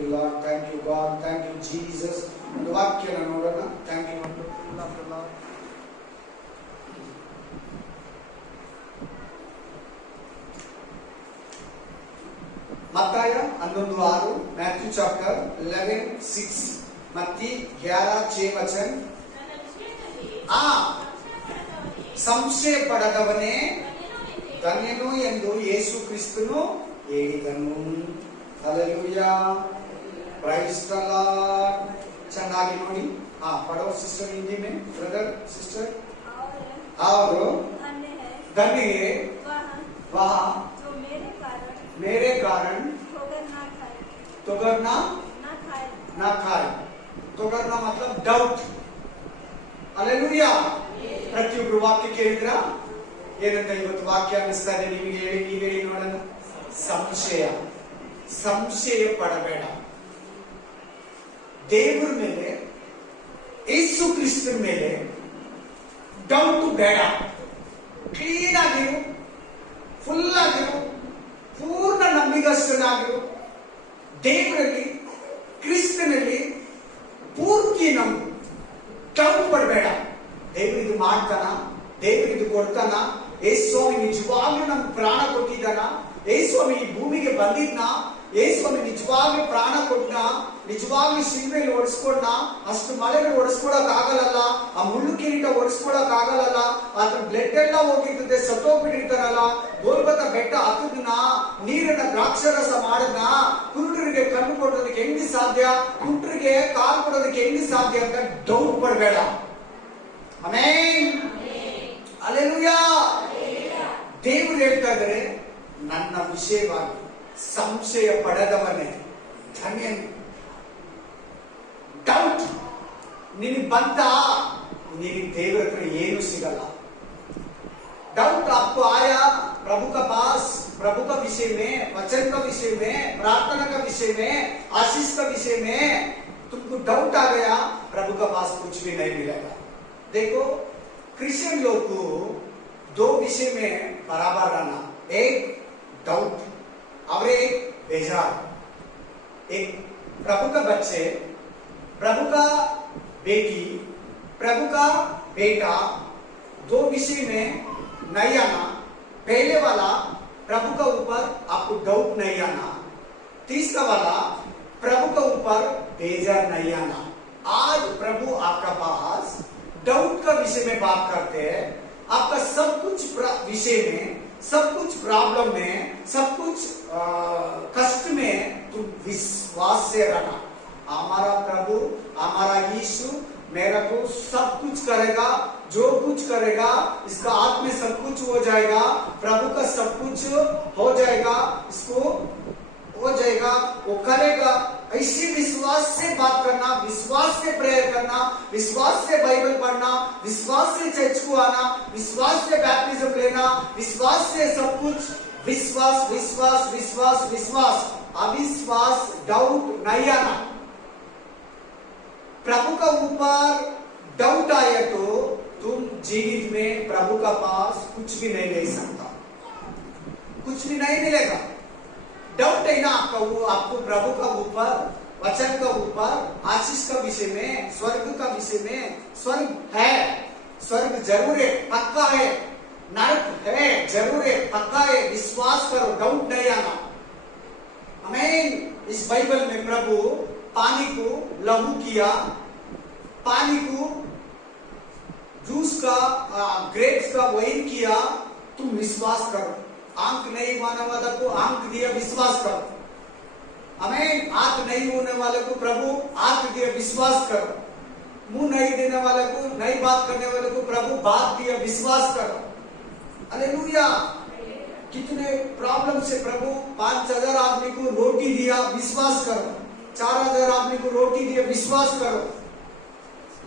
You Lord, thank you God, thank you Jesus. ಒಂದು ವಾಕ್ಯನ ನೋಡೋಣ. Thank you Lord. मत्ताय 11:6, मैथ्यू चैप्टर 11:6, मत्ती 11:6 वचन. ಸಂಶಯ ಪಡದವನೇ ಧನ್ಯನು ಎಂದು ಯೇಸು ಕ್ರಿಸ್ತನು ಹೇಳಿದನು. Hallelujah, praise the lord. ಚೆನ್ನಾಗಿ ನೋಡಿ. पढ़ो सिस्टर हिंदी में, ब्रदर सिस्टर. और धन्य है वह मेरे कारण तोगरना ना खाए. तोगरना मतलब डाउट. ಅಲ್ಲೆಲೂಯಾ. ಪ್ರತಿಯೊಬ್ಬರು ವಾಕ್ಯ ಕೇಳಿದ್ರ ಏನಂತ ಇವತ್ತು ವಾಕ್ಯ ಅನ್ನಿಸ್ತಾ ಇದೆ ನಿಮಗೆ? ನೀವ್ ಹೇಳಿ ನೋಡೋಣ. ಸಂಶಯ ಪಡಬೇಡ. ದೇವರ ಮೇಲೆ, ಯೇಸು ಕ್ರಿಸ್ತನ ಮೇಲೆ ಡೌಟ್ ಬೇಡ. ಕ್ಲೀನ್ ಆಗಿರು, ಫುಲ್ ಆಗಿರು, ಪೂರ್ಣ ನಂಬಿಗಸ್ತನಾಗಿರು. ದೇವರಲ್ಲಿ, ಕ್ರಿಸ್ತನಲ್ಲಿ ಪೂರ್ತಿ ನಂಬು. ಡೌಟ್ ಪಡಬೇಡ. ದೇವರು ಇದು ಮಾಡ್ತಾನ, ದೇವರು ಇದು ಕೊಡ್ತಾನ, ಯೇಸು ಸ್ವಾಮಿ ನಿಜವಾಗ್ಲೂ ನಮ್ಗೆ ಪ್ರಾಣ ಕೊಟ್ಟಿದ್ದಾನ, ಯೇಸು ಸ್ವಾಮಿ ಈ ಭೂಮಿಗೆ ಬಂದಿದ್ನ, ಯೇಸು ಸ್ವಾಮಿ ನಿಜವಾಗ್ಲೂ ಪ್ರಾಣ ಕೊಟ್ನ, ನಿಜವಾಗ್ಲೂ ಶಿಲ್ಬೆಯಲ್ಲಿ ಓಡಿಸ್ಕೊಂಡ. ಅಷ್ಟು ಮಳೆಗಳು ಓಡಿಸ್ಕೊಳಕ್ ಆಗಲ್ಲ, ಆ ಮುಳ್ಳು ಕಿರೀಟ ಓಡಿಸ್ಕೊಳಕ್ ಆಗಲ್ಲ, ಅದ್ರ ಬ್ಲಡ್ ಎಲ್ಲ ಹೋಗಿರ್ತದೆ, ಸತ್ತೋಗ್ಬಿಟ್ಟಿರ್ತಾರಲ್ಲ. ಗೋಲ್ಬತ ಬೆಟ್ಟ ಹತ್ತದನ್ನ, ನೀರನ್ನ ದ್ರಾಕ್ಷರಸ ಮಾಡದ್ನ, ಕುರುಡರಿಗೆ ಕಣ್ಣು ಕೊಡೋದಕ್ಕೆ ಹೆಂಗ್ ಸಾಧ್ಯ, ಕುಂಟರಿಗೆ ಕಾಲು ಕೊಡೋದಕ್ಕೆ ಹೆಂಗ್ ಸಾಧ್ಯ ಅಂತ ಡೌಟ್ ಪಡಬೇಡ. Amen, hallelujah. ದೇವರು ಹೇಳ್ತಾ ಇದ್ದಾರೆ, ನನ್ನ ವಿಷಯವಾಗಿ ಸಂಶಯ ಪಡೆದವನೇ ಧನ್ಯನು. ಡೌಟ್ ನಿನಗೆ ಬಂತ, ನಿನಗೆ ದೇವರ ಹತ್ರ ಏನು ಸಿಗಲ್ಲ. डाउट आपको आया प्रभु का पास, प्रभु का विषय में, वचन का विषय में, प्रार्थना का विषय में, आशीष का विषय में तुमको डाउट आ गया, प्रभु का पास कुछ भी नहीं मिलेगा. देखो, क्रिश्चियन लोग को दो विषय में बराबर रहना. एक डाउट और एक बेजार. एक प्रभु का बच्चे, प्रभु का बेटी, प्रभु का बेटा, दो विषय में नहीं आना. पहले वाला प्रभु का ऊपर आपको डाउट नहीं आना. तीसरा वाला प्रभु का ऊपर बेजार नहीं आना. आज प्रभु आपका पास डाउट का विषय में बात करते हैं. आपका सब कुछ विषय में, सब कुछ प्रॉब्लम में, सब कुछ कष्ट में तुम विश्वास से रहना. हमारा प्रभु, हमारा यीशु मेरा को सब कुछ करेगा, जो कुछ करेगा इसका हाथ में सब कुछ हो जाएगा. प्रभु का सब कुछ हो जाएगा, इसको हो जाएगा, वो करेगा. ऐसी विश्वास से बात करना, विश्वास से प्रेयर करना, विश्वास से बाइबल पढ़ना, विश्वास से चर्च को आना, विश्वास से बैप्टिज्म लेना, विश्वास से सब कुछ. विश्वास विश्वास विश्वास विश्वास, अविश्वास डाउट नहीं आना. प्रभु का ऊपर डाउट आया तो तुम जीवित में प्रभु का पास कुछ भी नहीं ले सकता, कुछ भी नहीं मिलेगा. डाउट है ना आपका, वो आपको प्रभु का ऊपर, वचन का ऊपर, आशीष का विषय में, स्वर्ग का विषय में. स्वर्ग है, स्वर्ग जरूर है, पक्का है. नरक है, जरूर है, पक्का है. विश्वास करो, डाउट नहीं आना. आमीन. इस बाइबल में प्रभु पानी को लहू किया, पानी को जूस का, ग्रेप्स का वाइन किया. तुम विश्वास करो. आंख नहीं होने वाला को आंख दिया, विश्वास करो. आमीन. आंख नहीं होने वाले को प्रभु आंख दिया, विश्वास करो. मुंह नहीं देने वाले को, नहीं बात करने वाले को प्रभु बात दिया, विश्वास करो. हालेलुया. कितने प्रॉब्लम से प्रभु 5,000 आदमी को रोटी दिया, विश्वास करो. 4,000 आदमी को रोटी दिया, विश्वास करो.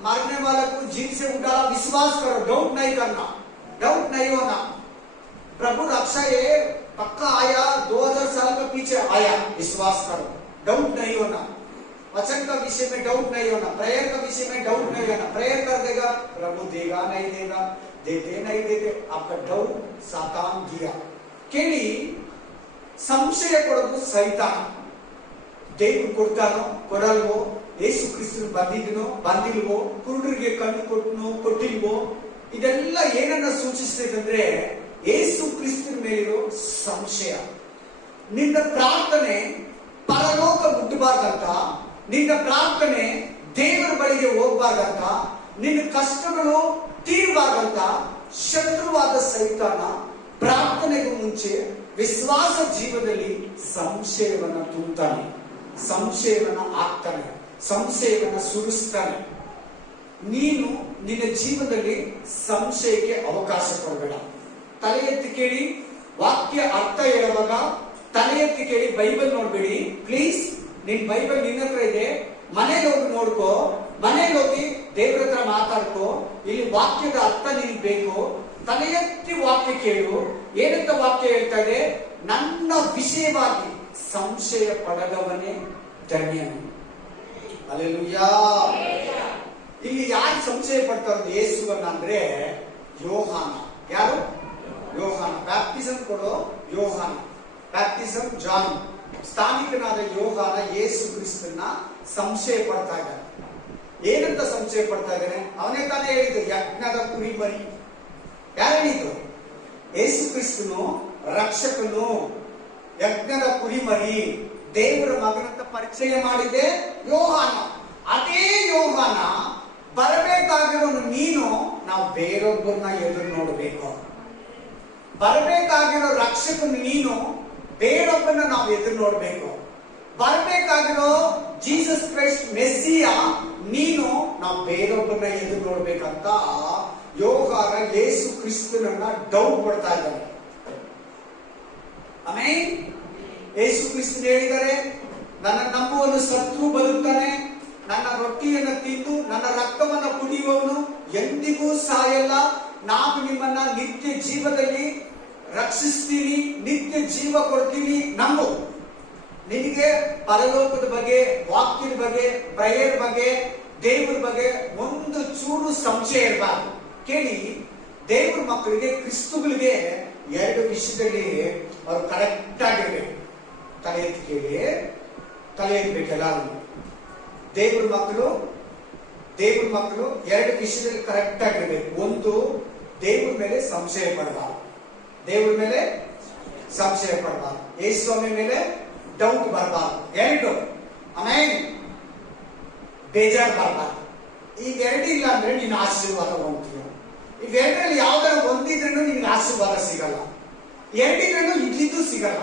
मारने वाले को जीत से उठाया, विश्वास करो. डाउट नहीं करना, डाउट नहीं होना. प्रभु रक्षा ये पक्का आया, 2000 साल के पीछे आया, विश्वास करो. डाउट नहीं होना. वचन का विषय में डाउट नहीं होना. प्रेयर का विषय में डाउट नहीं होना. प्रेयर कर देगा, प्रभु देगा नहीं देगा, देते नहीं देते, आपका डाउट सातान दिया. केली ಸಂಶಯ ಕೊಡೋದು ಸೈತಾನ. ದೇವರು ಕೊಡ್ತಾನೋ ಕೊಡಲ್ವೋ, ಯೇಸು ಕ್ರಿಸ್ತನು ಬಂದಿಲ್ವೋ, ಕುರುಡರಿಗೆ ಕಣ್ಣು ಕೊಟ್ಟಿಲ್ವೋ, ಇದೆಲ್ಲ ಏನನ್ನ ಸೂಚಿಸ್ತದೆ ಅಂದ್ರೆ ಯೇಸು ಕ್ರಿಸ್ತನ ಮೇಲಿರೋ ಸಂಶಯ. ನಿನ್ನ ಪ್ರಾರ್ಥನೆ ಪರಲೋಕ ಮುಟ್ಟಬಾರ್ದಂತ, ನಿನ್ನ ಪ್ರಾರ್ಥನೆ ದೇವರ ಬಳಿಗೆ ಹೋಗ್ಬಾರ್ದಂತ, ನಿನ್ನ ಕಷ್ಟಗಳು ತೀರಬಾರ್ದಂತ ಶತ್ರುವಾದ ಸೈತಾನ ಪ್ರಾರ್ಥನೆಗೂ ಮುಂಚೆ ವಿಶ್ವಾಸ ಜೀವನದಲ್ಲಿ ಸಂಶಯವನ್ನ ತುಂಬುತ್ತಾನೆ, ಸಂಶಯವನ್ನ ಹಾಕ್ತಾನೆ, ಸಂಶಯವನ್ನ ಸುರಿಸ್ತಾನೆ. ನೀನು ನಿನ್ನ ಜೀವನದಲ್ಲಿ ಸಂಶಯಕ್ಕೆ ಅವಕಾಶ ಕೊಡಬೇಡ. ತಲೆ ಎತ್ತಿ ಕೇಳಿ, ವಾಕ್ಯ ಅರ್ಥ ಹೇಳುವಾಗ ತಲೆ ಎತ್ತಿ ಕೇಳಿ, ಬೈಬಲ್ ನೋಡ್ಬೇಡಿ ಪ್ಲೀಸ್. ನಿನ್ ಬೈಬಲ್ ನಿನ್ನ ಹತ್ರ ಇದೆ, ಮನೇಲಿ ಹೋಗಿ ನೋಡ್ಕೋ, ಮನೇಲಿ ಹೋಗಿ ದೇವ್ರ ಹತ್ರ ಮಾತಾಡ್ಕೋ. ಇಲ್ಲಿ ವಾಕ್ಯದ ಅರ್ಥ ನಿನಗೆ ಬೇಕು, ತಲೆ ಎತ್ತಿ ವಾಕ್ಯ ಕೇಳು. ಏನಂತ ವಾಕ್ಯ ಹೇಳ್ತಾ ಇದೆ? ನನ್ನ ವಿಷಯವಾಗಿ ಸಂಶಯ ಪಡದವನೇ ಧನ್ಯನು. ಹಲ್ಲೆಲೂಯಾ. ಇಲ್ಲಿ ಯಾರು ಸಂಶಯ ಪಡ್ತಾರೆ ಯೇಸುವನ್ನ ಅಂದ್ರೆ ಯೋಹಾನ. ಯಾರು? ಯೋಹಾನ. ಬ್ಯಾಪ್ಟಿಸಮ್ ಕೊಡೋ ಯೋಹಾನ, ಬ್ಯಾಪ್ಟಿಸಮ್ ಜಾನ್. ಸ್ಥಾನಿಕನಾದ ಯೋಹಾನ ಯೇಸು ಕ್ರಿಸ್ತನ ಸಂಶಯ ಪಡ್ತಾ ಇದ್ದಾನೆ. ಏನಂತ ಸಂಶಯ ಪಡ್ತಾ ಇದ್ದಾನೆ? ಅವನೇ ತಾನೇ ಹೇಳಿದ್ದು ಯಜ್ಞದ ಕುರಿಮರಿ. ಯಾರು ಹೇಳಿದ್ರು? ಯೇಸು ಕ್ರಿಸ್ತನು ರಕ್ಷಕನು, ಯಜ್ಞದ ಕುರಿಮರಿ, ದೇವರ ಮಗನಂತ ಪರಿಚಯ ಮಾಡಿದೆ ಯೋಹಾನ. ಅದೇ ಯೋಹಾನ ಬರಬೇಕಾಗಿರೋನು ನೀನು, ನಾವು ಬೇರೊಬ್ಬರನ್ನ ಎದುರು ನೋಡಬೇಕು. ಬರಬೇಕಾಗಿರೋ ರಕ್ಷಕನು ನೀನು, ಬೇರೊಬ್ಬರನ್ನ ನಾವು ಎದುರು ನೋಡಬೇಕು. ಬರಬೇಕಾಗಿರೋ ಜೀಸಸ್ ಕ್ರೈಸ್ಟ್ ಮೆಸ್ಸಿಯ ನೀನು, ನಾವು ಬೇರೊಬ್ಬರನ್ನ ಎದುರು ನೋಡ್ಬೇಕಂತ ಯೋಹಾನ ಯೇಸು ಕ್ರಿಸ್ತನನ್ನ ಡೌಟ್ ಪಡ್ತಾ ಇದ್ದಾನೆ. ಆಮೇಲೆ ಯೇಸು ಕ್ರಿಸ್ತನ್ ಹೇಳಿದ್ದಾರೆ, ನನ್ನ ನಂಬುವನು ಸತ್ರು ಬದುಕ್ತಾನೆ, ನನ್ನ ರೊಟ್ಟಿಯನ್ನು ತಿಂದು ನನ್ನ ರಕ್ತವನ್ನು ಕುಡಿಯುವವನು ಎಂದಿಗೂ ಸಾಯಲ್ಲ, ನಾನು ನಿಮ್ಮನ್ನ ನಿತ್ಯ ಜೀವದಲ್ಲಿ ರಕ್ಷಿಸ್ತೀನಿ, ನಿತ್ಯ ಜೀವ ಕೊಡ್ತೀನಿ, ನಂಬು. ನಿನಗೆ ಪರಲೋಕದ ಬಗ್ಗೆ, ವಾಕ್ಯದ ಬಗ್ಗೆ, ಪ್ರೇಯರ್ ಬಗ್ಗೆ, ದೇವರ ಬಗ್ಗೆ ಒಂದು ಚೂರು ಸಂಶಯ ಇರಬಾರ್ದು. ಕೇಳಿ, ದೇವರ ಮಕ್ಕಳಿಗೆ, ಕ್ರಿಸ್ತುಗಳಿಗೆ ಎರಡು ವಿಷಯದಲ್ಲಿ ಅವರು ಕರೆಕ್ಟ್ ಆಗಿರ್ಬೇಕು. ತಲೆ ಎತ್ತಿ ಕೇಳಿ, ತಲೆ ಎತ್ತಬೇಕೆಲ್ಲ. ದೇವ್ರ ಮಕ್ಕಳು ಎರಡು ವಿಷಯದಲ್ಲಿ ಕರೆಕ್ಟ್ ಆಗಿರ್ಬೇಕು. ಒಂದು, ದೇವ್ರ ಮೇಲೆ ಸಂಶಯ ಪಡಬಾರ್ದು, ದೇವ್ರ ಮೇಲೆ ಸಂಶಯ ಪಡಬಾರ್ದು, ಯೇಸುಸ್ವಾಮಿ ಮೇಲೆ ಡೌಟ್ ಬರಬಾರ್ದು. ಎರಡು, ಆಮೇಲೆ ಬೇಜಾರು ಬರಬಾರ್ದು. ಇವೆರಡು ಇಲ್ಲ ಅಂದ್ರೆ ನೀನು ಆಶೀರ್ವಾದ ಹೋಗ್ತೀಯ. ಇವೆರಡರಲ್ಲಿ ಯಾವ್ದಾರ ಒಂದಿದ್ರೂ ನಿನ್ಗೆ ಆಶೀರ್ವಾದ ಸಿಗಲ್ಲ, ಎರಡಿದ್ರೂ ಇದ್ದಿದ್ದು ಸಿಗಲ್ಲ.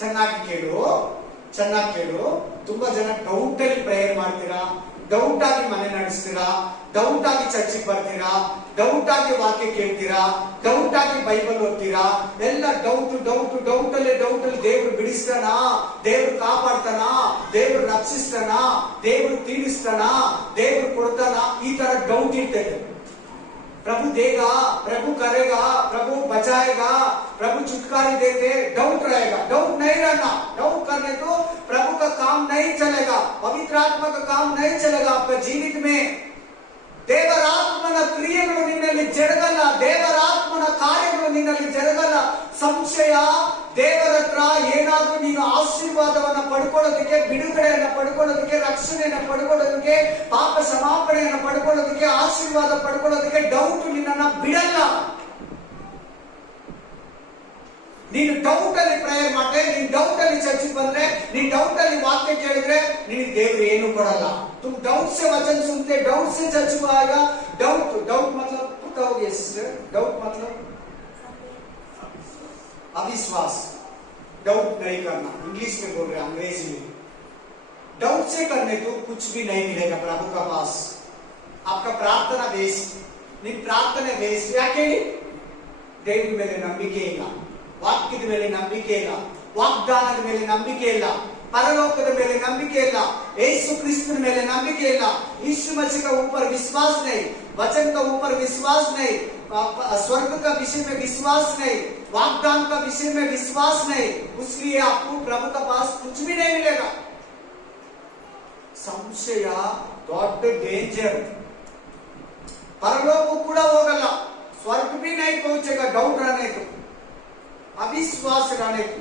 ಚೆನ್ನಾಗಿ ಕೇಳು. ತುಂಬಾ ಜನ ಡೌಟ್ ಅಲ್ಲಿ ಪ್ರೇಯರ್ ಮಾಡ್ತೀರಾ, ಡೌಟ್ ಆಗಿ ಮನೆ ನಡೆಸ್ತೀರಾ, ಡೌಟ್ ಆಗಿ ಚರ್ಚಿಗೆ ಬರ್ತೀರಾ, ಡೌಟ್ ಆಗಿ ವಾಕ್ಯ ಕೇಳ್ತೀರಾ, ಡೌಟ್ ಆಗಿ ಬೈಬಲ್ ಓದ್ತೀರಾ. ಎಲ್ಲ ಡೌಟ್ ಅಲ್ಲಿ ದೇವ್ರು ಬಿಡಿಸ್ತಾನ, ದೇವ್ರು ಕಾಪಾಡ್ತಾನ, ದೇವ್ರು ರಕ್ಷಿಸ್ತಾನ, ದೇವ್ರು ತೀರಿಸ್ತಾನ, ದೇವ್ರು ಕೊಡ್ತಾನ. ಈ ತರ ಡೌಟ್ ಇರ್ತದೆ. प्रभु देगा, प्रभु करेगा, प्रभु बचाएगा, प्रभु छुटकारा देते, डाउट रहेगा. डाउट नहीं रहना. डाउट करने तो प्रभु का काम नहीं चलेगा, पवित्र आत्मा का काम नहीं चलेगा आपके जीवित में. ದೇವರಾತ್ಮನ ಕ್ರಿಯೆಗಳು ನಿನ್ನಲ್ಲಿ ಜರಗಲ್ಲ, ದೇವರಾತ್ಮನ ಕಾರ್ಯಗಳು ನಿನ್ನಲ್ಲಿ ಜರಗಲ್ಲ. ಸಂಶಯ, ದೇವರ ಹತ್ರ ಏನಾದ್ರೂ ನೀನು ಆಶೀರ್ವಾದವನ್ನ ಪಡ್ಕೊಳ್ಳೋದಕ್ಕೆ, ಬಿಡುಗಡೆಯನ್ನ ಪಡ್ಕೊಳ್ಳೋದಕ್ಕೆ, ರಕ್ಷಣೆಯನ್ನ ಪಡ್ಕೊಳ್ಳೋದಕ್ಕೆ, ಪಾಪ ಕ್ಷಮಾಪಣೆಯನ್ನ ಪಡ್ಕೊಳ್ಳೋದಕ್ಕೆ, ಆಶೀರ್ವಾದ ಪಡ್ಕೊಳ್ಳೋದಕ್ಕೆ ಡೌಟ್ ನಿನ್ನನ್ನ ಬಿಡಲ್ಲ. ನೀನು ಡೌಟ್ ಅಲ್ಲಿ ಪ್ರೇಯರ್ ಮಾಡ್ರೆ, ನೀನ್ ಡೌಟ್ ಅಲ್ಲಿ ಚರ್ಚಿಗೆ ಬಂದ್ರೆ, ನೀನ್ ಡೌಟ್ ಅಲ್ಲಿ ವಾಕ್ಯ ಕೇಳಿದ್ರೆ ನಿನಗೆ ದೇವ್ರು ಏನು ಕೊಡಲ್ಲ. तुम डाउट से वचन सुनते, डाउट से चर्च में आएगा. डाउट मतलब पता हो गया सिस्टर? डाउट मतलब अविश्वास. डाउट नहीं करना, इंग्लिश में बोल रहे, अंग्रेजी में. डाउट से करने तो कुछ भी नहीं मिलेगा प्रभु का पास. आपका प्रार्थना वेस्ट, ನಿನ್ನ ಪ್ರಾರ್ಥನೆ ವೇಸ್ಟ್. ಯಾಕೆ? ದೇವರ ಮೇಲೆ ನಂಬಿಕೆ ಇಲ್ಲ, ವಾಕ್ಯದ ಮೇಲೆ ನಂಬಿಕೆ ಇಲ್ಲ, ವಾಗ್ದಾನದ ಮೇಲೆ ನಂಬಿಕೆ ಇಲ್ಲ, परलोकದ ಮೇಲೆ ನಂಬಿಕೆ ಇಲ್ಲ, ಯೇಸು ಕ್ರಿಸ್ತನ ಮೇಲೆ ನಂಬಿಕೆ ಇಲ್ಲ, यीशु मसीह का ऊपर विश्वास नहीं, वचन का ऊपर विश्वास नहीं, स्वर्ग का विषय में विश्वास नहीं, वाग्दान का विषय में विश्वास नहीं, उसलिए आपको प्रभु का पास कुछ भी नहीं मिलेगा. ಸಂಶಯ ದೊಡ್ಡ ಡೇಂಜರ್. परलोक ಕೂಡ ಹೋಗಲ್ಲ, स्वर्ग भी नहीं पहुंचेगा. डाउट रहने को, अविश्वास रहने को.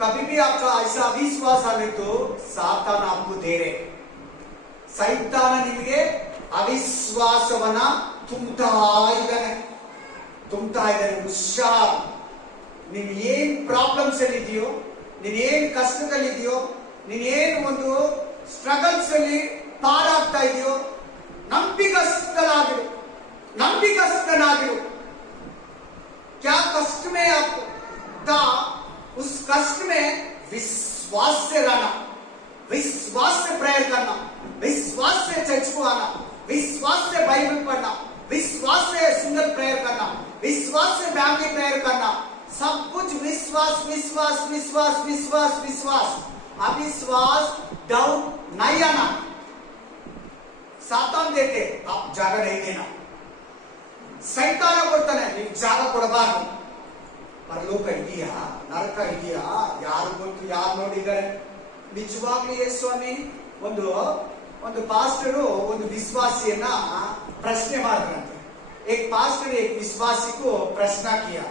कभी भी आपका ऐसा अविश्वास आने तो सातान आपको दे रहे, ಸೈತಾನ ನಿಮಗೆ ಅವಿಶ್ವಾಸವನ್ನ ತುಂಬುತ್ತಾ ಇದ್ದಾನೆ. ಹುಷಾರ್. ನೀನ್ ಏನ್ ಪ್ರಾಬ್ಲಮ್ಸ್ ಅಲ್ಲಿ ಇದೆಯೋ, ನೀನ್ ಏನ್ ಕಷ್ಟದಲ್ಲಿ ಇದೆಯೋ, ನೀನ್ ಏನ್ ಒಂದು ಸ್ಟ್ರಗಲ್ಸ್ ಅಲ್ಲಿ ಪಾರಾಗ್ತಾ ಇದೆಯೋ, ನಂಬಿಕಸ್ಥನಾಗಿರು. क्या कष्ट में आप था, उस कष्ट में विश्वास से रहना, विश्वास से प्रेयर करना, विश्वास से चर्च को आना, विश्वास से बाइबल पढ़ना, विश्वास से सिंगल प्रेयर करना, विश्वास से फैमिली प्रेयर करना, सब कुछ विश्वास विश्वास विश्वास विश्वास विश्वास. अविश्वास डाउट नहीं आना. सातान देते, आप जागा नहीं देना. ಸೈತಾನ ಕೊಡ್ತಾನೆ, ನೀವು ಜಾಗ ಕೊಡಬಾರ್ದು. ಪರಲೋಕ ಇದೆಯಾ, ನರಕ ಇದೆಯಾ, ಯಾರು ಗೊತ್ತು, ಯಾರು ನೋಡಿದ್ದಾರೆ? ನಿಜವಾಗ್ಲೂ ಯೇಸು ಸ್ವಾಮಿ ಒಂದು ಪಾಸ್ಟರು ಒಂದು ವಿಶ್ವಾಸಿಯನ್ನ ಪ್ರಶ್ನೆ ಮಾಡಿದ್ರಂತೆ. एक पास्टर एक विश्वासी को प्रश्न किया,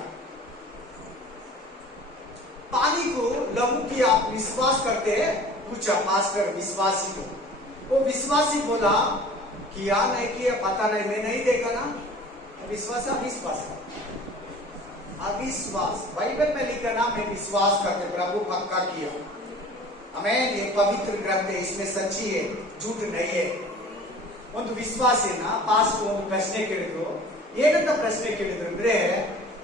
पानी को लहू की आप विश्वास करते हैं? पूछा पास्टर विश्वासी को. वो विश्वासी बोला किया नहीं किया पता नहीं, मैं नहीं देखा ना. विश्वास अविश्वास बाइबल में लिखा ना, मैं विश्वास करते प्रभु पक्का किया. हमें ये पवित्र ग्रंथ है, इसमें सच्ची है, झूठ नहीं है. ಒಂದು ವಿಶ್ವಾಸಿನ ಪಾಸ್ಟ್ ಒಂದು ಪ್ರಶ್ನೆ ಕೇಳಿದ್ರು. ಏನಂತ ಪ್ರಶ್ನೆ ಕೇಳಿದ್ರು ಅಂದ್ರೆ,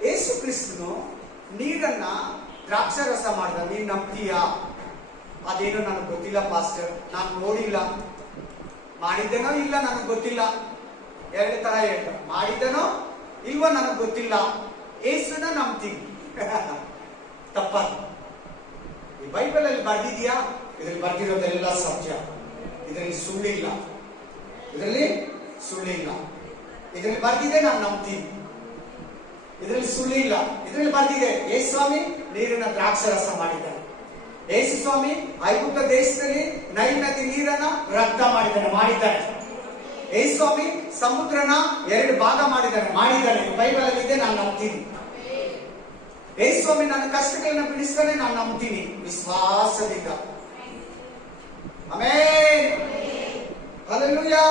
ಯೇಸು ಕ್ರಿಸ್ತನು ನೀರನ್ನ ದ್ರಾಕ್ಷಾರಸ ಮಾಡಿದ, ನೀನ್ ನಂಬ್ತೀಯಾ? ಅದೇನೋ ನನಗೆ ಗೊತ್ತಿಲ್ಲ ಪಾಸ್ಟರ್, ನಾನು ನೋಡಿಲ್ಲ. ಮಾಡಿದ್ದೇನೋ ಇಲ್ಲ ನನಗೆ ಗೊತ್ತಿಲ್ಲ. ಎರಡು ತರ ಹೇಳ್ತಾರೆ, ಮಾಡಿದನೋ ಇಲ್ವೋ ನನಗೆ ಗೊತ್ತಿಲ್ಲ, ಏಸುನ ನಂಬ್ತೀನಿ. ತಪ್ಪ. ಈ ಬೈಬಲ್ ಅಲ್ಲಿ ಬರ್ದಿದ್ಯಾ? ಇದರಲ್ಲಿ ಬರ್ದಿರೋದೆಲ್ಲ ಸತ್ಯ, ಇದರಲ್ಲಿ ಸುಳ್ಳಿಲ್ಲ, ಇದರಲ್ಲಿ ಬರ್ದಿದೆ, ನಾನು ನಂಬ್ತೀನಿ. ಇದರಲ್ಲಿ ಸುಳ್ಳಿಲ್ಲ, ಇದರಲ್ಲಿ ಬರ್ದಿದೆ. ಯೇಸು ಸ್ವಾಮಿ ನೀರನ್ನ ದ್ರಾಕ್ಷಾರಸ ಮಾಡಿದ್ದಾನೆ. ಯೇಸು ಸ್ವಾಮಿ ಐಗುಪ್ತ ದೇಶದಲ್ಲಿ ನೈಲ್ ನದಿ ನೀರನ್ನ ರಕ್ತ ಮಾಡಿದ್ದಾನೆ. ಯೇಸು ಸ್ವಾಮಿ ಸಮುದ್ರನ 2 ಭಾಗ ಮಾಡಿದ್ದಾನೆ. ಬೈಬಲ್ ಅಲ್ಲಿ ಇದೆ, ನಾನು ನಂಬ್ತೀನಿ. ಯೇಸು ಸ್ವಾಮಿ ನನ್ನ ಕಷ್ಟಗಳನ್ನ ಬಿಡಿಸ್ತಾನೆ, ನಾನು ನಂಬ್ತೀನಿ ವಿಶ್ವಾಸದಿಂದ. Amen, hallelujah.